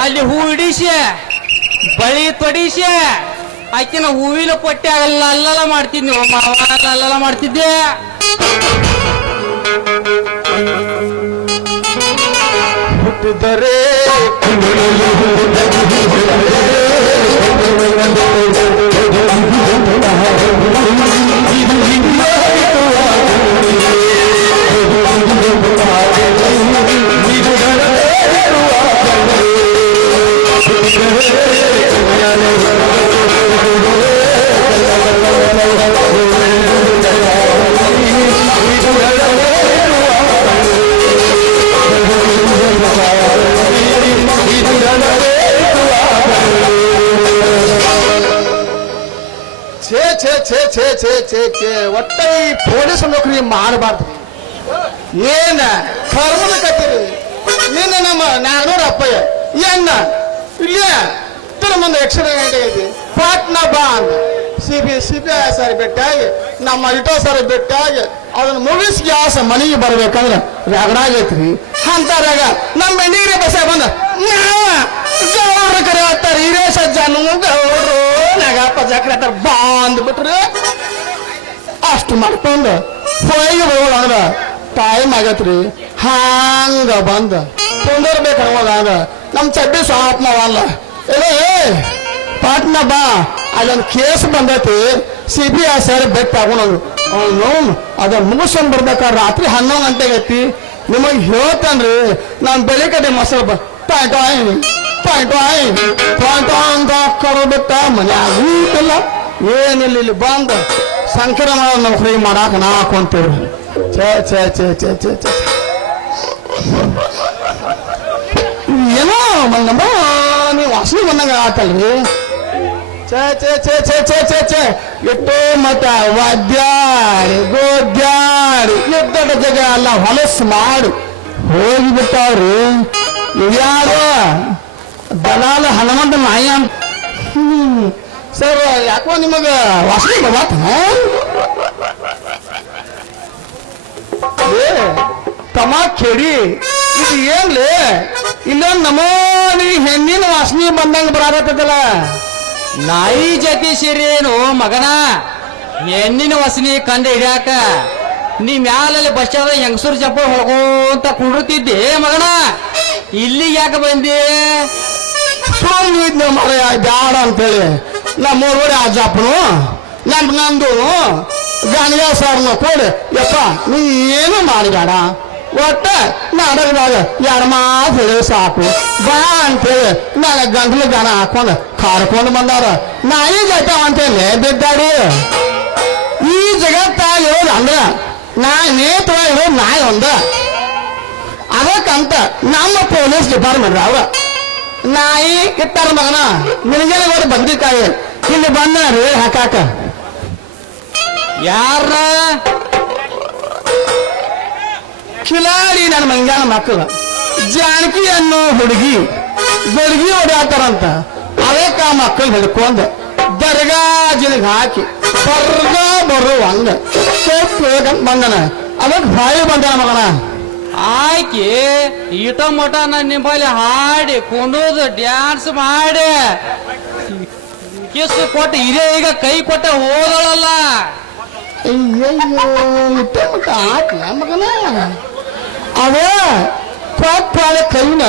ಅಲ್ಲಿ ಹೂ ಹಿಡಿಸಿ ಬಳಿ ತೊಡಿಸಿ ಆಕಿನ ಹೂವಿನ ಪೊಟ್ಟೆ ಅಲ್ಲೆಲ್ಲ ಮಾಡ್ತಿದ್ನಿ ಮಾವ, ಅಲ್ಲೆಲ್ಲ ಮಾಡ್ತಿದ್ದೆ. ಹುಟ್ಟಿದರೆ ಛೇ ಛೇ ಛೇ ಛೇ ಒಟ್ಟ ಈ ಪೊಲೀಸ್ ನೌಕರಿ ಮಾಡಬಾರ್ದು. ಏನ ಕರ್ಮದ ಕತ್ತೀರಿ ನಿನ್ನ ನಮ್ಮ 400 ಅಪ್ಪಯ್ಯ ಏನ ಇಲ್ಲೇ ತರ ಮುಂದೆ ಆಕ್ಸಿಡೆಂಟ್ ಐತಿ ಪಾಟ್ನಾ ಬಾ ಅಂತ ಸಿಪಿ ಸರ್ ಬೆಟ್ಟಾಗಿ ನಮ್ಮ ಇಟೋ ಸರ್ ಬೆಟ್ಟಾಗಿ ಅದನ್ನ ಮುಗಿಸಿ ಗ್ಯಾಸ್ ಮನೆಗೆ ಬರ್ಬೇಕಂದ್ರೆ ರಗಡಾಗೈತ್ರಿ ಅಂತಾರಾಗ ನಮ್ಮ ಬೆಂಡಿಗೆ ಬಸ ಬಂದ ಗೌಡ್ರ ಕರೆ ಆಗ್ತಾರ ಹಿರೇ ಸಜ್ಜಾನು ಗೌಡ್ರು ನಗಪ್ಪ ಜಕ್ರ ಹತ್ತಾರ ಬಾಂದ್ ಬಿಟ್ರಿ ಅಷ್ಟು ಮಾಡ್ಕೊಂಡು ಹೊಯ್ಗೆ ಬರೋಣ ಅಂದ್ರ ಟೈಮ್ ಆಗತ್ರಿ ಹಂಗ ಬಂದ ಕುಂದರ್ಬೇಕು ಅವಾಗ ನಮ್ಮ ಚಡ್ಡಿ ಸಾಪ್ನವಲ್ಲ ಏ ಪಾಟ್ನಾ ಬಾ ಅಲ್ಲೊಂದು ಕೇಸ್ ಬಂದೈತಿ CBI ಸರ್ ಬೆಟ್ಟ ಆಗೋಣದು ಅವನು ಅದನ್ನ ಮುಗಿಸ್ಕೊಂಡ್ ಬರ್ಬೇಕಾದ್ರೆ ರಾತ್ರಿ 11 ಗಂಟೆಗೆ ಐತಿ ನಿಮಗೆ ಹೇಳ್ತಾನ್ರಿ ನಾನು ಬೆಳೆ ಕಡೆ ಮೊಸರು ಪಾಯಿಂಟ್ ಅಂತ ಕರೋ ಬಿಟ್ಟ ಮನ್ಯಾಗ ಊಟಲ್ಲ ಏನಿಲ್ಲ ಇಲ್ಲಿ ಬಂದ ಸಂಕರ ನೌಕರಿ ಮಾಡಾಕ ನಾ ಹಾಕೊಂತೀವಿ ಛೇ ಛೇ ಛೇ ಛೇ ಛೇ ಛೇ ಏನೋ ನಮ್ಮ ನೀವು ವಾಸನೆ ಬಂದಂಗ ಆತಲ್ರಿ ಛೇ ಛೇ ಛೇ ಛೇ ಛೇ ಛೇ ಛೇ ಎಷ್ಟೋ ಮತ ವಾದ್ಯಾಡಿ ಗೋದ್ಯಾಡಿ ಎದ್ದಡ ಜಗ ಎಲ್ಲ ಹೊಲಸು ಮಾಡಿ ಹೋಗಿಬಿಟ್ಟಾವ್ರಿ ಇವ್ಯಾರೋ ದಲಾಲ ಹನುಮಂತ ನಾಯಿ ಅಂತ ಸರ್ ಯಾಕೋ ನಿಮಗ ವಾಸನೆ ಬರಾತ ತಮಾಕ್ ಕೇಳಿ ಇದು ಏನ್ಲೇ ಇಲ್ಲೊಂದು ನಮೂನಿ ಹೆಣ್ಣಿನ ವಾಸನೆ ಬಂದಂಗ ಬರಾಕತ್ತದಲ್ಲ ನಾಯಿ ಜೊತೆ ಸೇರೇನು ಮಗನ ಹೆಣ್ಣಿನ ವಾಸನೆ ಕಂಡು ಹಿಡಿಯಾಕ ನೀ ಮ್ಯಾಲಲ್ಲಿ ಬಸ್ ಸ್ಟ್ಯಾಂಡ್ ಹೆಂಗಸೂರು ಚಪ್ಪ ಹೊಳ್ಕೊಂತ ಕುಡಿರ್ತಿದ್ದೆ ಮಗನ ಇಲ್ಲಿ ಯಾಕೆ ಬಂದಿ ಸುಮ್ಮನೆ ಮರ ಬ್ಯಾಡ ಅಂತೇಳಿ ನಮ್ಮ ಊರವರೆ ಅಜ್ಜಪ್ಪನು ನಂದು ಗಾಣಿಗ ಸಾರ್ನ ಕೊಡಿ ಯಪ್ಪ ನೀ ಏನು ಮಾಡಿಬೇಡ ಒಟ್ಟ ನಾಟಕದಾಗ 2 ಮಾತು ಹೇಳಿ ಸಾಕು ಬಾ ಅಂತೇಳಿ ನಾನು ಗಂಟಲು ಗಾನ ಹಾಕೊಂಡು ಕಾರ್ಕೊಂಡು ಬಂದಾರ ನಾಯಿ ಜೈತಾವ ಅಂತೇಳಿ ಬಿದ್ದಾಡಿ ಈ ಜಗತ್ತಾಗ ಇರೋದು ಅಂದ್ರ ನೇತವಾಗಿ ಇರೋದು ನಾಯಿ ಒಂದ ಅದಕ್ಕಂತ ನಮ್ಮ ಪೊಲೀಸ್ ಡಿಪಾರ್ಟ್ಮೆಂಟ್ ಅವ್ರ ನಾಯಿ ಇಟ್ಟಾರ ಮಗನ ನಿನಗೇನೆ ನೋಡಿ ಬಂದಿಕಾಯಿ ಇಲ್ಲಿ ಬಂದ ಹಾಕಾಕ ಯಾರ ಕಿಲಾಡಿ ನನ್ನ ಮಂಗ್ಯಾನ ಮಕ್ಕಳು ಜಾನಕಿ ಅನ್ನೋ ಹುಡುಗಿ ಹೊಡ್ಯಾತಾರಂತ ಅದಕ್ಕೆ ಆ ಮಕ್ಕಳು ಹಿಡ್ಕೊಂಡು ದರ್ಗಾಜಿನಿಗೆ ಹಾಕಿ ಬರ್ಗ ಬರುವಂಗ ಬಂದನ ಅದಕ್ಕೆ ಬಾಯಿ ಬಂದನ ಮಗನ ಆಯ್ಕೆ ಈಟ ಮಠ ನನ್ನ ನಿಂಬಲ್ಲಿ ಹಾಡಿ ಕುಣೋದು ಡ್ಯಾನ್ಸ್ ಮಾಡಿ ಕಿಸ್ ಕೊಟ್ಟು ಹಿರಿಯ ಈಗ ಕೈ ಕೊಟ್ಟ ಹೋದಳಲ್ಲ ಅಯ್ಯಯ್ಯೋ ಇಟ್ಟ ಮಟ್ಟ ಹಾಕ್ಲ ಮಗನ ಅವ ಕೊಟ್ಟಾಳ ಕೈನ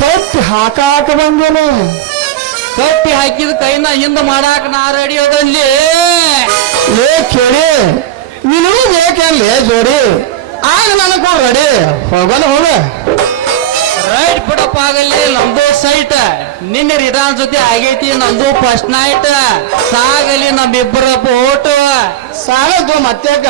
ಕಟ್ಟಿ ಹಾಕಾಕ ಬಂದೇನೆ ಕಟ್ಟಿ ಹಾಕಿದ ಕೈನ ಹಿಂದ ಮಾಡಾಕ ನಾ ರೆಡಿ ಅದಲ್ಲಿ ಲೇ ಕೇಳಿ ನೀನು ಬೇಕೇನ್ಲೇ ಜೋಡಿ ಆಗ ನನಗೂ ರೆಡಿ ಹೋಗೋಣ ಹೋಗ ರೈಟ್ ಬಿಡಪ್ಪ ಆಗಲ್ಲಿ ನಮ್ದು ಸೈಟ್ ನಿನ್ನೆ ರಿದಾನ್ ಜೊತೆ ಆಗೈತಿ ನಮ್ದು ಫಸ್ಟ್ ನೈಟ್ ಸಾಗಲಿ ನಮ್ಮಿಬ್ಬರ ಓಟು ಸಾಲದು ಮತ್ತ್ಯಾಕ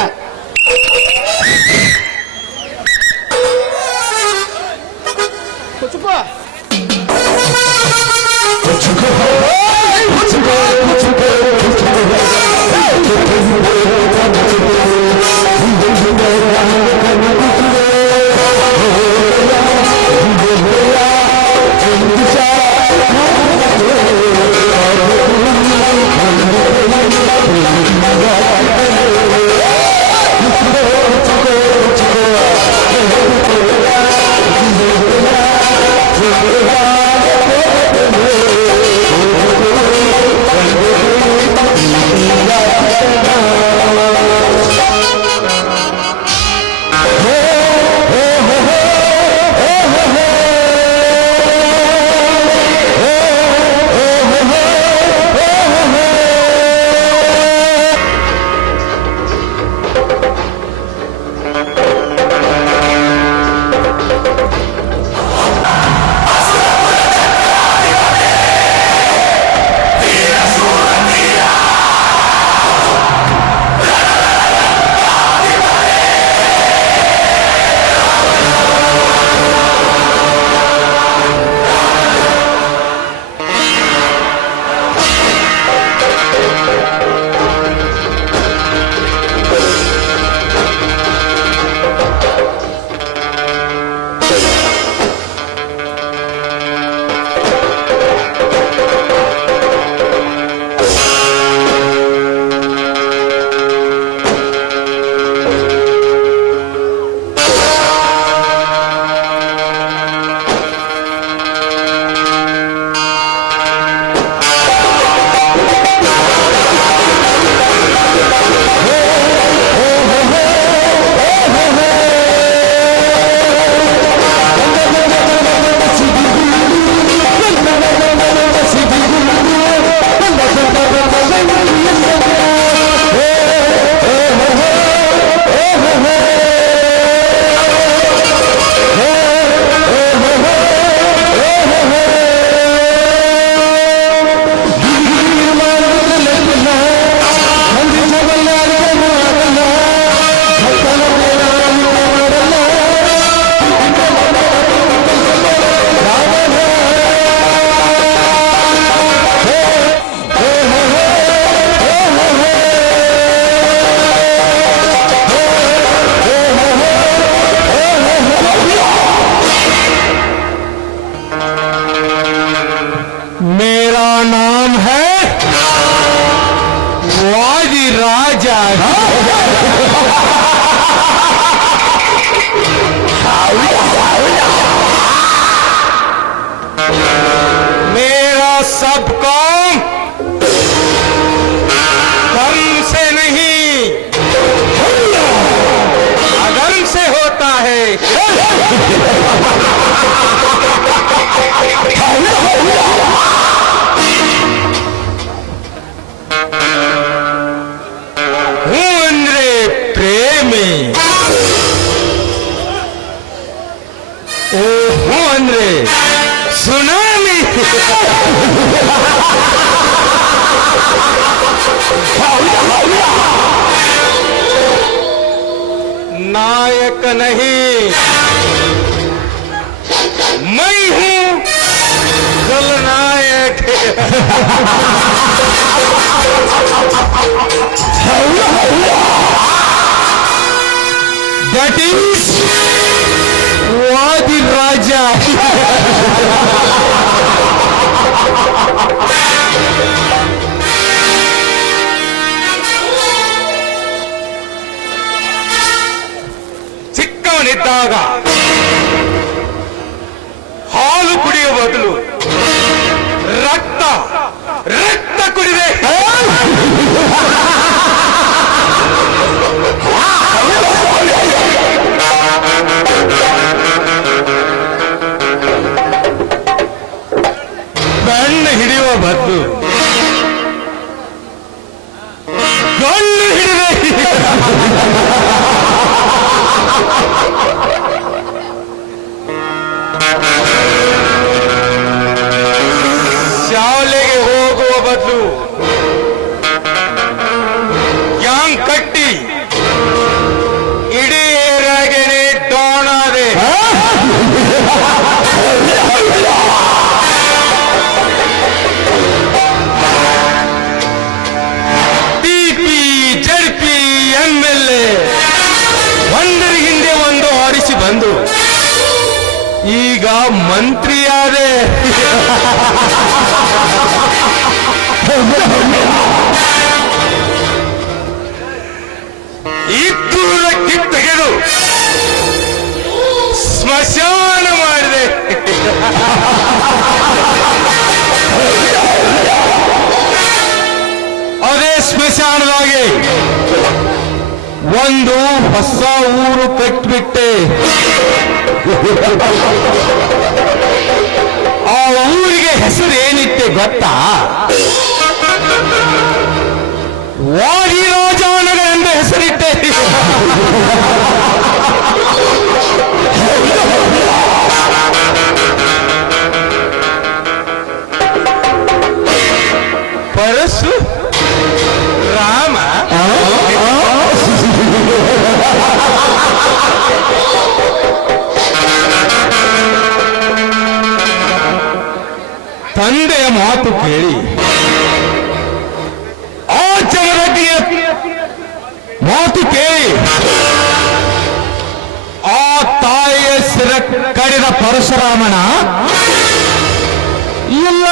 ಹೂ ಅಂದ್ರೆ ಪ್ರೇಮಿ, ಹೂ ಅಂದ್ರೆ ಸುನಾಮಿ. नायक नहीं मैं हूं खलनायक. That is Wadi Raja. ಚಿಕ್ಕವನಿದ್ದಾಗ ಹಾಲು ಕುಡಿಯುವ ಬದಲು ರಕ್ತ ಕುಡಿದೆ. ಬೆನ್ನು ಹಿಡಿಯುವ ಬದಲು ಗಲ್ಲು ಹಿಡಿದೆ. ಶಾಲೆಗೆ ಹೋಗುವ ಬದಲು ಗ್ಯಾಂಗ್ ಕಟ್ಟಿ ಇಡೀ ಏರಿಯಾಗೆ ಡಾಣಾದೆ. ಟಿಪಿ ಜಡ್ಪಿ MLA ಒಂದರ ಹಿಂದೆ ಒಂದು ಆರಿಸಿ ಬಂದು ಈಗ ಮಂತ್ರಿಯಾದೆ. ಇದ್ದೂರ ಕಿತ್ತೆಗೆದು ಸ್ಮಶಾನ ಮಾಡಿದೆ. ಅದೇ ಸ್ಮಶಾನದಾಗೆ ಒಂದು ಹೊಸ ಊರು ಕಟ್ಟಿಬಿಟ್ಟೆ. ಆ ಊರಿಗೆ ಹೆಸರು ಏನಿತ್ತೆ ಗೊತ್ತಾ? ವಾದಿರಾಜನಗರ ಎಂದು ಹೆಸರಿಟ್ಟೆ. ಪರಶು ರಾಮ ತಂದೆಯ ಮಾತು ಕೇಳಿ ಆ ಜಗದಗ್ನಿಯ ಮಾತು ಕೇಳಿ ಆ ತಾಯಿಯ ಸಿರ ಕಡಿದ ಪರಶುರಾಮನ ಇಲ್ಲ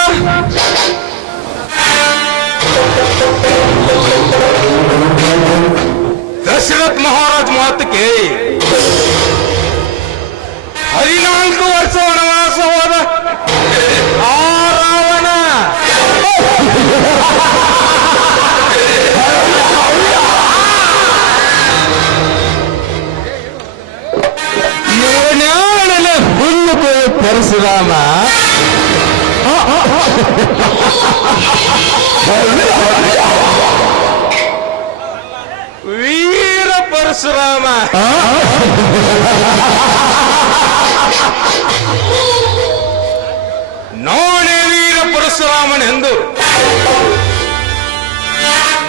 ದಶರಥ್ ಮಹಾರಾಜ್ ಮಾತು ಕೇಳಿ 14 ವರ್ಷ ವನವಾಸ ಹೋದ ಆ ರಾವಣ ಇವನ್ಯಾಣನ ಹುಲ್ಲು ಪರಶುರಾಮ ವೀರ ಪರಶುರಾಮ ನಾನೇ ವೀರ ಪರಶುರಾಮನೆಂದು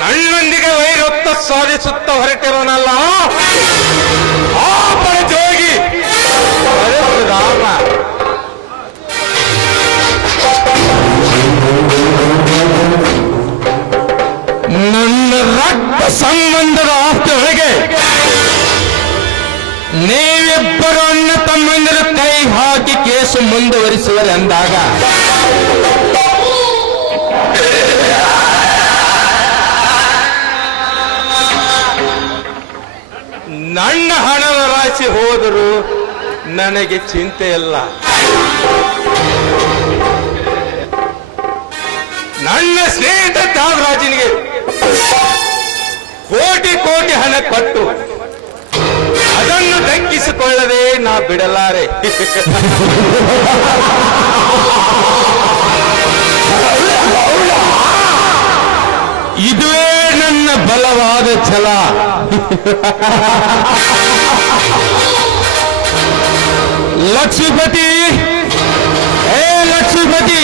ನನ್ನೊಂದಿಗೆ ವೈರತ್ವ ಸಾಧಿಸುತ್ತ ಹೊರಟಿರೋನಲ್ಲ ಆ ಪರಜೋಗಿ ಪರಶುರಾಮ. ನನ್ನ ರಕ್ತ ಸಂಬಂಧದ ಆಸ್ತಿಯೊಳಗೆ ನೀವಿಬ್ಬರು ಅಣ್ಣ ತಮ್ಮಂದಿರ ಕೈ ಹಾಕಿ ಕೇಸು ಮುಂದುವರಿಸುವರೆಂದಾಗ ನನ್ನ ಹಣದ ರಾಶಿ ಹೋದರೂ ನನಗೆ ಚಿಂತೆ ಇಲ್ಲ. ನನ್ನ ಸ್ನೇಹಿತ ತ್ಯಾಗರಾಜನಿಗೆ ಕೋಟಿ ಕೋಟಿ ಹಣ ಕೊಟ್ಟು ಅದನ್ನು ದಕ್ಕಿಸಿಕೊಳ್ಳದೆ ನಾ ಬಿಡಲಾರೆ. ಇದುವೇ ನನ್ನ ಬಲವಾದ ಛಲ. ಲಕ್ಷ್ಮೀಪತಿ, ಹೇ ಲಕ್ಷ್ಮೀಪತಿ,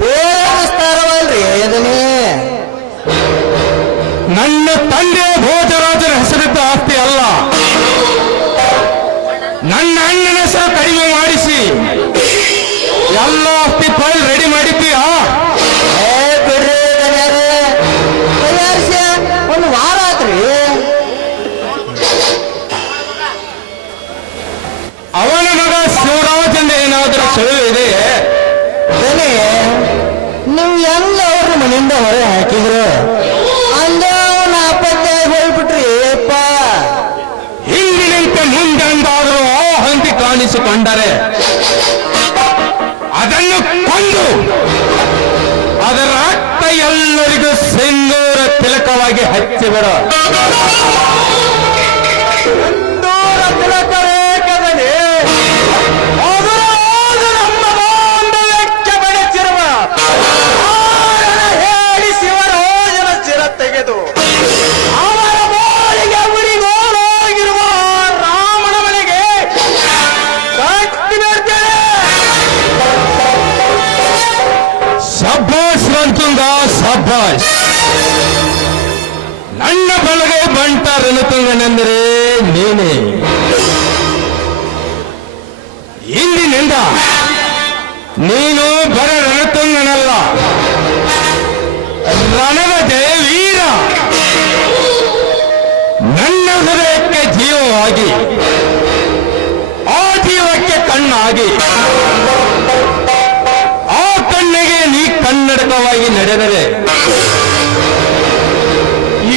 ದೇವಸ್ಥಾನವಲ್ರಿ ಇದನ್ನೇ ನನ್ನ ತಂದೆ ಭೋಜರಾಜನ ಹೆಸರಿದ್ದ ಆಸ್ತಿ ಅಲ್ಲ. ನನ್ನ ಅಣ್ಣನ ಹೆಸರು ಕಡಿಮೆ ಮಾಡಿಸಿ ಎಲ್ಲ ಆಸ್ತಿ ಫೈಲ್ ರೆಡಿ ಮಾಡಿದ್ದೀಯಾ? ಬಿಡ್ರಿ ತಯಾರಿಸಿ ಒಂದು ವಾರ ಆತ್ರಿ. ಅವನ ಮಗ ಶಿವರಾಜಂದ ಏನಾದರೂ ಸುಳಿವು ಇದೆಯೇ? ದನಿ ನೀವು ಎಲ್ಲ ಅವ್ರ ಮನೆಯಿಂದ ಹೊರ ಹಾಕಿದ್ರು ಅಂದ ನಾಪತ್ತೆ ಹೋಗ್ಬಿಟ್ರಿ ಅಪ್ಪ. ಹಿಂದಿನಂತೆ ಮುಂದೆಂದಾದರೂ ಆ ಹಂತಿ ಕಾಣಿಸಿಕೊಂಡರೆ ಅದನ್ನು ಕೊಂದು ಅದರ ರಕ್ತ ಎಲ್ಲರಿಗೂ ಸಿಂಧೂರ ತಿಲಕವಾಗಿ ಹಚ್ಚಿಬಿಡು. ದೂರ ತಿಲಕವೇ ಕದನೆ ಅದು ನಮ್ಮ ಬಾಂಧವ್ಯಕ್ಕೆ ಬೆಳೆಸಿರುವ ಕಾರಣ ಹೇಳಿ ಶಿವರಾಜನ ಚಿರ ತೆಗೆದು ಅವರ ಬಾಳಿಗೆ ಉರಿಗೋಲಾಗಿರುವ ರಾಮನ ಮನೆಗೆ ಕಟ್ಟಿ ಬಿಡ್ತೇನೆ. ಸಬ್ಬಾಸ್ ರಣತುಂಗ, ಸಬ್ಬಾಸ್. ನನ್ನ ಬಲಗೈ ಬಂಟ ರಣತುಂಗನೆಂದರೆ ನೀನೇ. ಇಂದಿನಿಂದ ನೀನು ಬರ ರಣತುಂಗನಲ್ಲ, ರಣದ ಜಯವೀರ. ನನ್ನ ಹೃದಯಕ್ಕೆ ಜೀವವಾಗಿ, ಆ ಜೀವಕ್ಕೆ ಕಣ್ಣಾಗಿ, ಆ ಕಣ್ಣಿಗೆ ನೀ ಕನ್ನಡಕವಾಗಿ ನಡೆದರೆ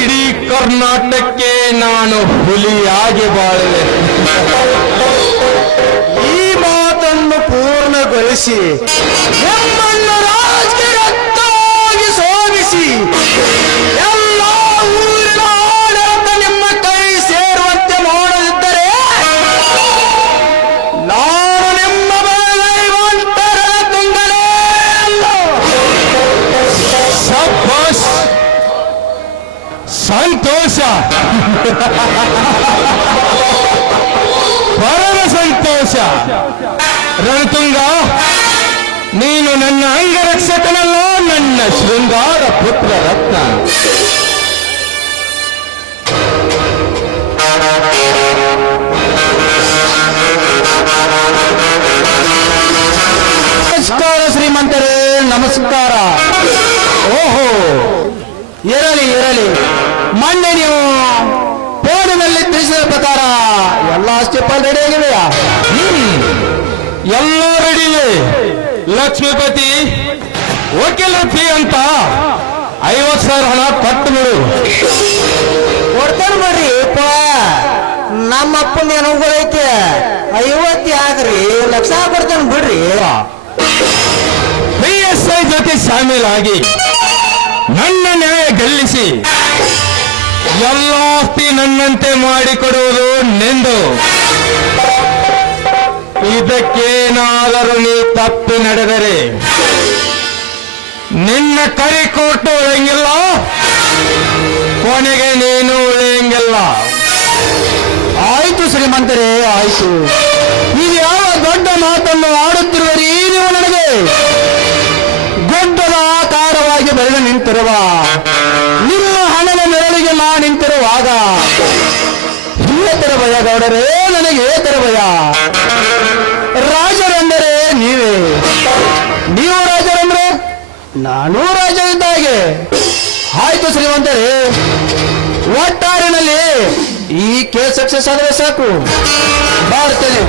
ಇಡೀ ಕರ್ನಾಟಕಕ್ಕೆ ನಾನು ಹುಲಿಯಾಗಿ ಬಾಳುವೆ. ಈ ಮಾತನ್ನು ಪೂರ್ಣಗೊಳಿಸಿ ನಮ್ಮನ್ನು ರಾಜಕೀಯವಾಗಿ ಸೋಲಿಸಿ ಎಲ್ಲ ಊರಿನ ಆಡಳಿತ ನಿಮ್ಮ ಕೈ ಸೇರುವಂತೆ ಮಾಡದಿದ್ದರೆ ನಾನು ನಿಮ್ಮ ಬಲಗೈವಂತರ ತುಂಗಲೇ ಅಲ್ಲ. ಸಬ್ಬಾಸ್, ಸಂತೋಷ, ಪರಮ ಸಂತೋಷ. ರಣತುಂಗ, ನೀನು ನನ್ನ ಅಂಗರಕ್ಷಕನಲ್ಲ, ನನ್ನ ಶೃಂಗಾರ ಪುತ್ರ ರತ್ನ. ನಮಸ್ಕಾರ ಶ್ರೀಮಂತರೇ, ನಮಸ್ಕಾರ. ಓಹೋ, ಇರಲಿ ಇರಲಿ. ಮೊನ್ನೆ ನೀವು ಫೋನಿನಲ್ಲಿ ತಿಳಿಸಿದ ಪ್ರಕಾರ ಎಲ್ಲ ಸ್ಟೆಪ್ಪಲ್ಲಿ ರೆಡಿ ಆಗಿವೆಯಾ? ಎಲ್ಲ ರೆಡಿವೆ. ಲಕ್ಷ್ಮೀಪತಿ, ವಕೀಲ ಫೀ ಅಂತ 50,000 ಹಣ ಕೊಟ್ಟು ಬಿಡು. ಕೊಡ್ತಾನೆ ಬಿಡ್ರಿ ಅಪ್ಪ. ನಮ್ಮ ಅಪ್ಪನ ಅನುಭವೈತೆ 50 ಆಗ್ರಿ, ಲಕ್ಷ ಕೊಡ್ತಾನೆ ಬಿಡ್ರಿ. PSI ಜೊತೆ ಶಾಮೀಲಾಗಿ ನನ್ನ ನ್ಯಾಯ ಗೆಲ್ಲಿಸಿ ಎಲ್ಲ ಆಸ್ತಿ ನನ್ನಂತೆ ಮಾಡಿಕೊಡುವುದು ನೆಂದು. ಇದಕ್ಕೇನಾದರೂ ನೀ ತಪ್ಪಿ ನಡೆದರೆ ನಿನ್ನ ಕರಿ ಕೊಟ್ಟು ಉಳಿಯಂಗಿಲ್ಲ, ಕೊನೆಗೆ ನೀನು ಉಳಿಯಂಗಿಲ್ಲ. ಆಯ್ತು ಶ್ರೀಮಂತರೇ, ಆಯ್ತು. ನೀವು ಯಾವ ದೊಡ್ಡ ಮಾತನ್ನು ಆಡುತ್ತಿರುವರಿ ನೀವು ನನಗೆ? ದೊಡ್ಡದ ಆಕಾರವಾಗಿ ಬೆಳೆದು ನಿಂತಿರುವ ನಿಮ್ಮ ಹಣದ ನೆರಳಿಗೆ ನಾ ನಿಂತಿರುವಾಗ ಏತರ ಭಯ ಗೌಡರೇ, ನನಗೆ ಏತರ ಭಯ. ರಾಜರೆಂದರೆ ನೀವೇ, ನೀವು ರಾಜರಂದ್ರೆ ನಾನೂ ರಾಜ ಇದ್ದಾಗೆ. ಆಯ್ತು ಶ್ರೀಮಂತರೇ, ಒಟ್ಟಾರಿನಲ್ಲಿ ಈ ಕೇಸ್ ಸಕ್ಸಸ್ ಆದರೆ ಸಾಕು, ಬರ್ತೇನೆ.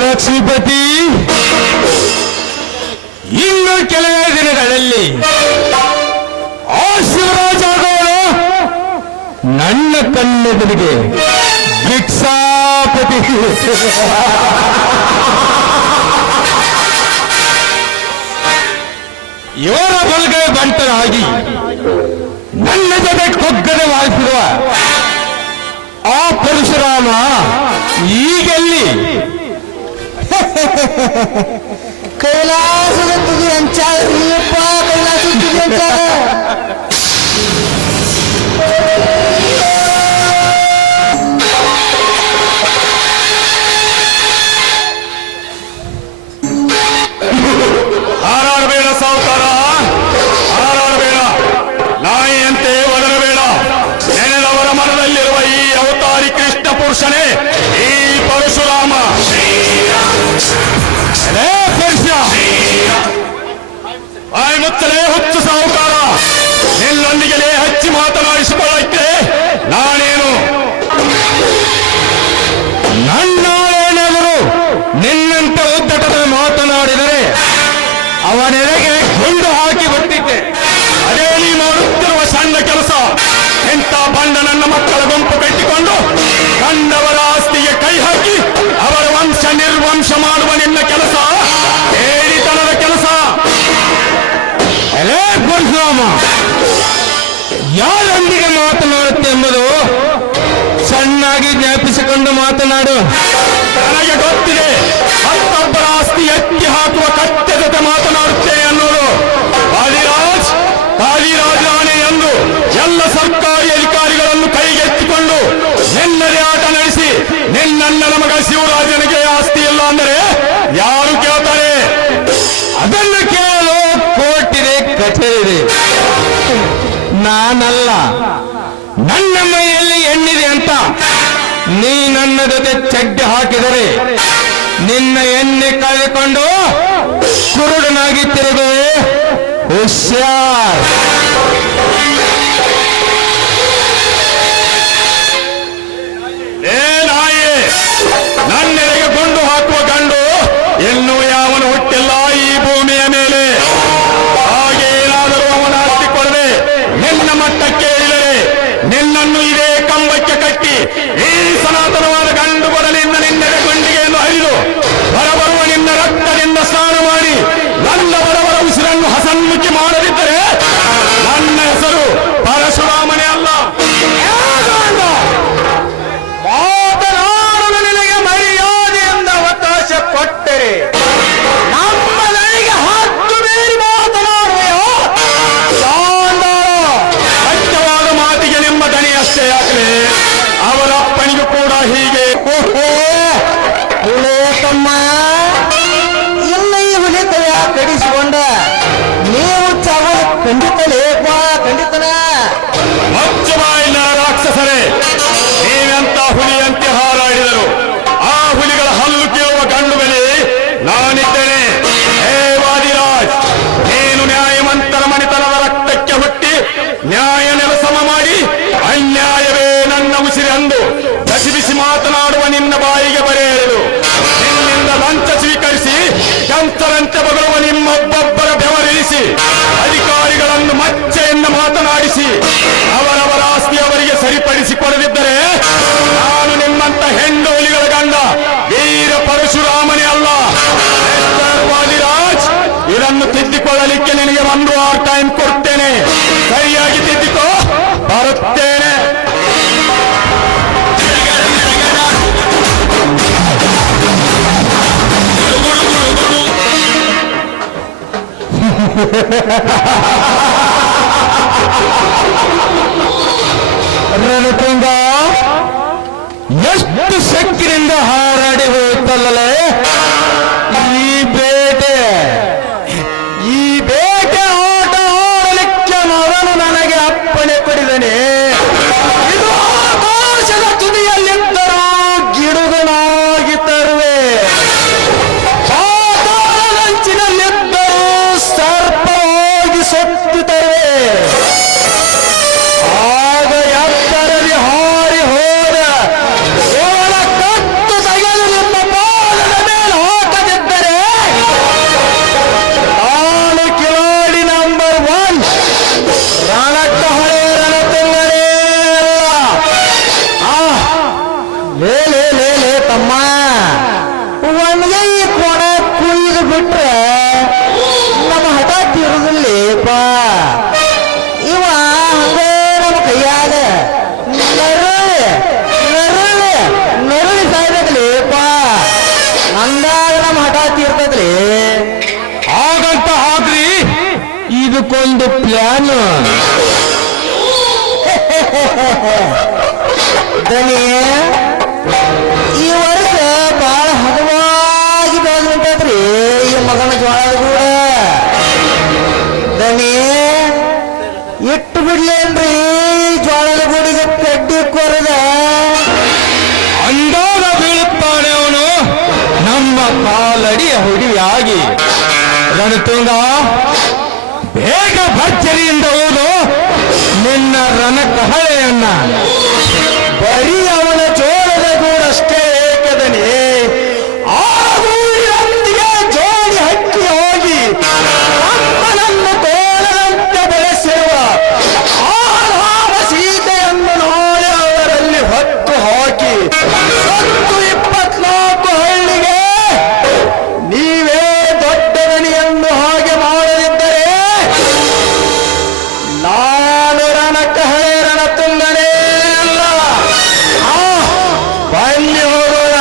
ಲಕ್ಷ್ಮೀಪತಿ, ಇನ್ನು ಕೆಲವೇ ದಿನಗಳಲ್ಲಿ ಆ ಶಿವರಾಜ ನನ್ನ ಕಣ್ಣೆದುರಿಗೆ ಭಿಕ್ಷಾಪತಿ ಇವರ ಬಲಗೈ ಬಂಟನಾಗಿ ನನ್ನ ಜೊತೆ ಕೊಗ್ಗದೆ ವಾಸಿಸುವ ಆ ಪರಶುರಾಮ ಈಗೆಲ್ಲಿ ಕೈಲಾಸದ ತುದಿ ಅಂಚಾರಪ್ಪ, ಕೈಲಾಸದ ತುದಿ ಅಂಚಾರ. ಹಾರಾಡಬೇಡ ಸಾವುಕಾರ, ಹಾರಾಡಬೇಡ, ನಾಯಿಯಂತೆ ಒದರಬೇಡ. ನೆನೆದವರ ಮನದಲ್ಲಿರುವ ಈ ಅವತಾರಿ ಕೃಷ್ಣ ಪುರುಷನೇ ಈ ಪರಶುರಾಮ. ಬಾಯಿ ಮುತ್ತಲೇ ಹುಚ್ಚು ಸಾಹುಕಾರ, ನಿನ್ನೊಂದಿಗೆ ಹಚ್ಚಿ ಮಾತನಾಡಿಸಿಕೊಳ್ಳಕ್ಕೆ ನಾನೇನು? ನನ್ನೇನಾದರೂ ನಿನ್ನಂತೆ ಉದ್ದಟದ ಮಾತನಾಡಿದರೆ ಅವನೆಡೆಗೆ ಗುಂಡು ಹಾಕಿ ಬಿಟ್ಟಿದ್ದೆ. ಅದೇ ನೀ ಮಾಡುತ್ತಿರುವ ಸಣ್ಣ ಕೆಲಸ. ಎಂಥ ಬಂಡ ನನ್ನ ಮಕ್ಕಳ ಗುಂಪು ಕಟ್ಟಿಕೊಂಡು ಕಂಡವರ ಆಸ್ತಿಗೆ ಕೈ ಹಾಕಿ ಅವರ ವಂಶ ನಿರ್ವಂಶ ಮಾಡುವ ನಿನ್ನ ಕೆಲಸ ಹೇಳಿತನದ ಕೆಲಸ. ಎಲೇ ಪರಶುರಾಮ, ಯಾರೊಂದಿಗೆ ಮಾತನಾಡುತ್ತೆ ಎಂಬುದು ಚೆನ್ನಾಗಿ ಜ್ಞಾಪಿಸಿಕೊಂಡು ಮಾತನಾಡು. ನನಗೆ ಗೊತ್ತಿದೆ, ಮತ್ತೊಬ್ಬರ ಆಸ್ತಿ ಎತ್ತಿ ಹಾಕುವ ಕತ್ತೆ ಜೊತೆ ಮಾತನಾಡುತ್ತೆ ಅನ್ನೋದು. ಕಾಲಿರಾಜ್ ರಾಣೆ ಎಂದು ಎಲ್ಲ ಸರ್ಕಾರಿ ಅಧಿಕಾರಿಗಳನ್ನು ಕೈಗೆತ್ತಿಕೊಂಡು ನಿನ್ನದೇ ಆಟ ನಡೆಸಿ ನಿನ್ನಣ್ಣನ ಮಗ ಶಿವರಾಜನಿಗೆ ಆಸ್ತಿ ಇಲ್ಲ ಅಂದರೆ ಯಾರು ಕೇಳ್ತಾರೆ? ಅದನ್ನು ಕೇಳಲು ಕೋರ್ಟಿದೆ, ಕಚೇರಿ. ನಾನಲ್ಲ, ನನ್ನ ಮೈಯಲ್ಲಿ ಎಣ್ಣಿದೆ ಅಂತ ನೀ ನನ್ನ ಜೊತೆ ಚಡ್ಡಿ ಹಾಕಿದರೆ ನಿನ್ನ ಎಣ್ಣೆ ಕಳೆದುಕೊಂಡು ಕುರುಡನಾಗಿ ತಿರುಗುವೆ. ಹುಷಾರ್. ಏನಾಯೇ, ನನ್ನೆಡೆಗೆ ಗುಂಡು ಹಾಕುವ ಗಂಡು ಇನ್ನೂ ಯಾವನು ಹುಟ್ಟಿಲ್ಲ ಈ ಭೂಮಿಯ ಮೇಲೆ. ಹಾಗೇನಾದರೂ ಅವನ ಆಸ್ತಿ ಕೊಡದೆ ನಿನ್ನ ಮಟ್ಟಕ್ಕೆ ಇಳಿದರೆ ನಿನ್ನನ್ನು ಇದೇ ಕಂಬಕ್ಕೆ ಕಟ್ಟಿ ಈ ಸನಾತನವಾದ ಗಂಡು ಬರಲಿಂದ ನಿನ್ನೆಡೆ ಗುಂಡಿಗೆಯನ್ನು ಹರಿದು ಹೊರಬರುವ ನಿನ್ನ ರಕ್ತದಿಂದ ಸ್ನಾನ ಮಾಡಿ ನನ್ನ ಬಡವರ ಉಸಿರನ್ನು ಹಸನ್ಮುಖಿ ಮಾಡದಿದ್ದರೆ ನನ್ನ ಹೆಸರು ಪರಶುರಾಮನೇ ಅಲ್ಲ. ಮಾತನಾಡಲು ನಿನಗೆ ಮರ್ಯಾದೆಯಿಂದ ಅವಕಾಶ ಕೊಟ್ಟರೆ ನಮ್ಮ ನನಗೆ ಹತ್ತು ಮೀರಿ ಮಾತನಾಡುವೆಯೋ? ಸತ್ಯವಾದ ಮಾತಿಗೆ ನಿಮ್ಮ ದನಿ ಅಷ್ಟೇ ಯಾಕೆ? ಅವರ ಅಪ್ಪನಿಗೂ ಕೂಡ ಹೀಗೆ. ತಮ್ಮ, ಇಲ್ಲ ಈ ಹುಲಿತಯ ಕಡಿಸಿಕೊಂಡ ನೀವು ಚಾವ ಖಂಡಿತಲೇಪ, ಖಂಡಿತನ. ಮಚ್ಚ ಬಾಯಿನ ರಾಕ್ಷಸರೇ, ನೀವೆಂತ ಹುಲಿಯಂತೆ ಹಾರಾಡಿದರು. ಆ ಹುಲಿಗಳ ಹಲ್ಲು ಕೇಳುವ ಗಂಡು ಬೆಲೆ ನಾನಿದ್ದೇನೆ. ಹೇ ವಾದಿರಾಜ್, ನೀನು ನ್ಯಾಯವಂತರ ಮಣಿತನದ ರಕ್ತಕ್ಕೆ ಹುಟ್ಟಿ ನ್ಯಾಯ ನೆಲಸಮ ಮಾಡಿ ಅನ್ಯಾಯವೇ ನನ್ನ ಉಸಿರೆಂದು ಬಿಸಿ ಮಾತನಾಡುವ ನಿನ್ನ ಬಾಯಿಗೆ ಬರೆ ಎಳೆದು ನಿನ್ನಿಂದ ಲಂಚ ಸ್ವೀಕರಿಸಿ ಕಂತರಂತೆ ಬಗಳುವ ನಿಮ್ಮೊಬ್ಬೊಬ್ಬರ ಬೆವರಿಳಿಸಿ ಅಧಿಕಾರಿಗಳನ್ನು ಮಚ್ಚೆಯಿಂದ ಮಾತನಾಡಿಸಿ ಅವರವರ ಆಸ್ತಿ ಅವರಿಗೆ ಸರಿಪಡಿಸಿಕೊಡದಿದ್ದರೆ ನಾನು ನಿಮ್ಮಂತ ಹೆಣ್ಣು ಹುಲಿಗಳ ಗಂಡ ವೀರ ಪರಶುರಾಮನೇ ಅಲ್ಲ. ವಾದಿರಾಜ್, ಇದನ್ನು ತಿದ್ದಿಕೊಳ್ಳಲಿಕ್ಕೆ ನಿನಗೆ 1 hour ಟೈಮ್ ಕೊಡ್ತೇನೆ. ಸರಿಯಾಗಿ ತಿದ್ದಿಕೋ, ಬರುತ್ತೇನೆ. ರಣತುಂಗ ಎಷ್ಟು ಶಕ್ತಿಯಿಂದ ಹಾರಾಡಿ ಹೋಗುತ್ತಲ್ಲೇ ಈ ಬೇಟೆ ಆಟ ಆಡಲಿಕ್ಕೆ ಅವನು ನನಗೆ ಅಪ್ಪಣೆ ಕೊಡಿದನೆ. ಇದು ಆಕಾಶದ ತುದಿಯಲ್ಲಿದ್ದರೂ ಗಿಡುಗನಾಗಿ ತರುವೆ, ಪಾತಾಳದಂಚಿನಲ್ಲಿದ್ದರೂ ಸರ್ಪವಾಗಿ ಸೊತ್ತು ತರುವೆ. ಆಗ ಎತ್ತರದಿ ಹಾರಿ ಹೋದ ಕತ್ತು ತೆಗೆದು ನಿಮ್ಮ ಪಾದದ ಪ್ಲಾನು ದನಿಯೇ ಈ ವರ್ಷ ಬಹಳ ಹದವಾಗಿ ಬೆಳೆದ್ಬಿಟ್ಟದ್ರಿ ಈ ಮಗನ ಜೋಳದ ಕೂಡ ದನಿಯೇ ಇಟ್ಟು ಬಿಡ್ಲೇನ್ರಿ ಜೋಳದ ಗೂಡಿಗೆ ಕಡ್ಡಿ ಕೊರದ ಅಂದಾಗ ಬೀಳುತ್ತಾನೆ ಅವನು ನಮ್ಮ ಕಾಲಡಿಯ ಹುಡಿಯಾಗಿ ರಣತುಂಗ ಬೇಗ ಭರ್ಜರಿಯಿಂದ ಹೋದು ನಿನ್ನ ರಣಕಹಳೆಯನ್ನ ಬರೀ ಅವನ ಜೋಳದ ಗೂಡಷ್ಟೇ ಏಕದನೆ ಆ ಗೂಡಿನೊಂದಿಗೆ ಜೋಡಿ ಹಕ್ಕಿ ಹೋಗಿ ಅಮ್ಮನನ್ನು ತೋಳದಂತೆ ಬೆಳೆಸಿರುವ ಆ ರಾಮ ಸೀತೆಯನ್ನು ನೋಡಿ ಅವರಲ್ಲಿ ಹೊತ್ತು ಹಾಕಿ ಸತ್ತು 24 ಹಳ್ಳಿಗೆ ನೀವೇ ದೊಡ್ಡ ದಣಿಯನ್ನು ಹಾಗೆ ಮಾಡದಿದ್ದರೆ ನಾನು ರಣಕಹಳೆ ರಣತುಂಗನೇ ಅಲ್ಲ. ಬನ್ನಿ ಹೋಗೋಣ.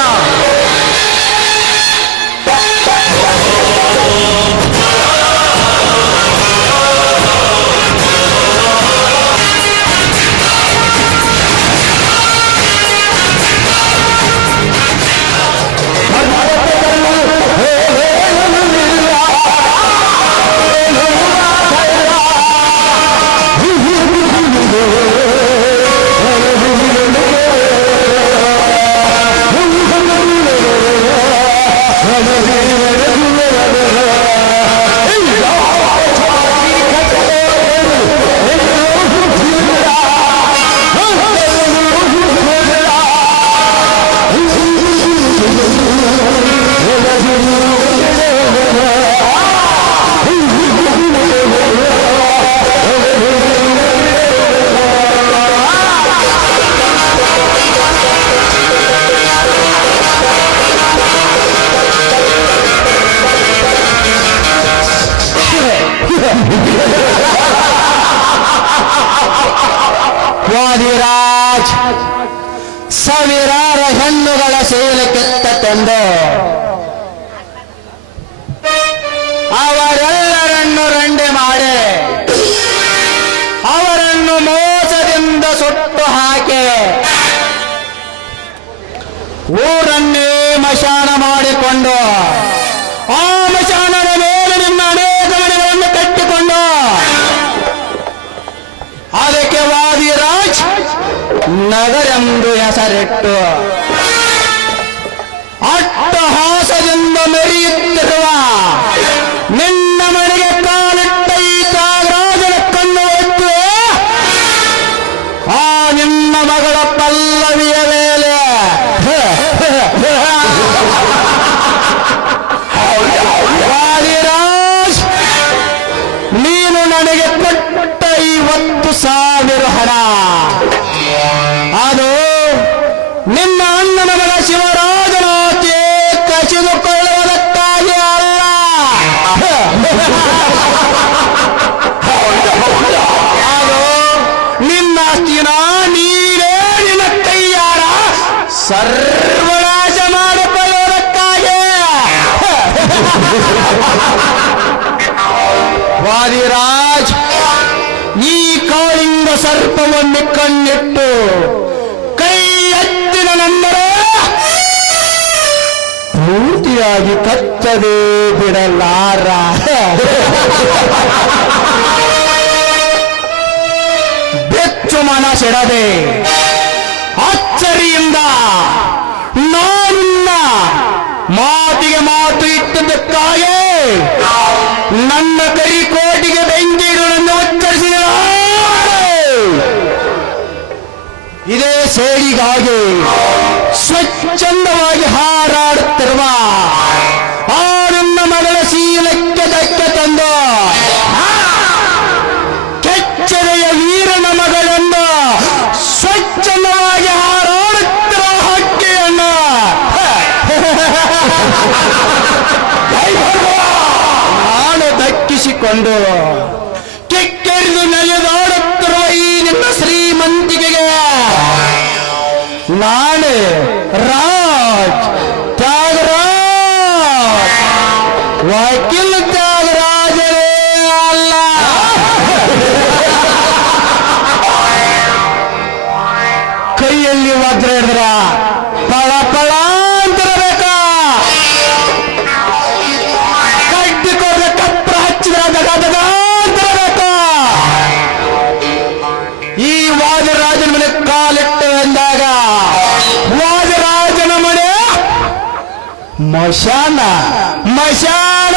ವಾದಿರಾಜ್ ಸಾವಿರಾರು ಹೆಣ್ಣುಗಳ ಸೇಲಕ್ಕೆತ್ತ ತಂದು ಅವರೆಲ್ಲರನ್ನು ರಂಡೆ ಮಾಡಿ ಅವರನ್ನು ಮೋಸದಿಂದ ಸುಟ್ಟು ಹಾಕಿ ಊರನ್ನೇ ಮಶಾನ ಮಾಡಿಕೊಂಡು ಆ ಮಶಾನದ ಮೇಲೆ ನಿಮ್ಮ ಅನೇಕ ಮನೆಗಳನ್ನು ಕಟ್ಟಿಕೊಂಡು ಅದಕ್ಕೆ ವಾದಿರಾಜ್ ನಗರೆಂದು ಹೆಸರಿಟ್ಟು ಅಟ್ಟಹಾಸದಿಂದ ಮೆರೆಯುತ್ತಿರುವ ನಿನ್ನ ಮನೆಗೆ ಕಾಲಿಟ್ಟ ಈ ತ್ಯಾಗರಾಜನ ಕಣ್ಣು ಎತ್ತು ಆ ನಿನ್ನ ಮಗಳ ಪಲ್ಲವಿಯ ಮೇಲೆ ವಾದಿರಾಜ್ ನೀನು ನನಗೆ ಕೊಟ್ಟ 50,000 ಹಣ ಅದು ನಿನ್ನ ಅಣ್ಣನ ಮಗ ಶಿವರಾಜನಾತಿ ಕಸಿದುಕೊಳ್ಳುವುದಕ್ಕಾಗಿ ಅಲ್ಲ. ಅದು ನಿನ್ನ ಆಸ್ತಿನ ನೀನೇ ನಿನ್ನ ಕೈಯಾರ ಸರ್ವನಾಶ ಮಾಡಿಕೊಳ್ಳುವುದಕ್ಕಾಗಿ. ವಾದಿರಾಜ್ ಈ ಕಾಳಿಂಗ ಸರ್ಪವನ್ನು ಕಣ್ಣಿಟ್ಟು ಕೈ ಎತ್ತಿದ ನಂತರ ಪೂರ್ತಿಯಾಗಿ ಕಚ್ಚದೆ ಬಿಡಲಾರ. ಬೆಚ್ಚು ಮನಸ್ಸಿಡದೆ ಅಚ್ಚರಿಯಿಂದ ನಾನಿನ್ನ ಮಾತಿಗೆ ಮಾತು ಇಟ್ಟದಕ್ಕಾಗಿ ನನ್ನ ಕೈಕೋಟಿಗೆ ಬೆಂಕಿಗಳನ್ನು ಉಚ್ಚರಿಸಿದ ಇದೇ ಸೇಡಿಗಾಗಿ ಸ್ವಚ್ಛಂದವಾಗಿ ಹಾರಾಡುತ್ತಿರುವ ಆ ನನ್ನ ಮಗಳ ಶೀಲಕ್ಕೆ ಧಕ್ಕೆ ತಂದು ಕೆಚ್ಚರೆಯ ವೀರನ ಮಗಳನ್ನು ಸ್ವಚ್ಛಂದವಾಗಿ ಹಾರಾಡುತ್ತಿರುವ ಹಕ್ಕಿಯನ್ನು ನಾನು ದಕ್ಕಿಸಿಕೊಂಡು ಕಿಕ್ಕೆರಿದು ನೆಲೆದಾಡುತ್ತಿರುವ ಈ ನಿನ್ನ ಶ್ರೀಮಂತಿಕೆಗೆ ನಾನು ರಾಜ್ ತ್ಯಾಗರಾಜ್ ವಕೀಲ ತ್ಯಾಗರಾಜರೇ ಅಲ್ಲ. ಮಶಾನ ಮಶಾನ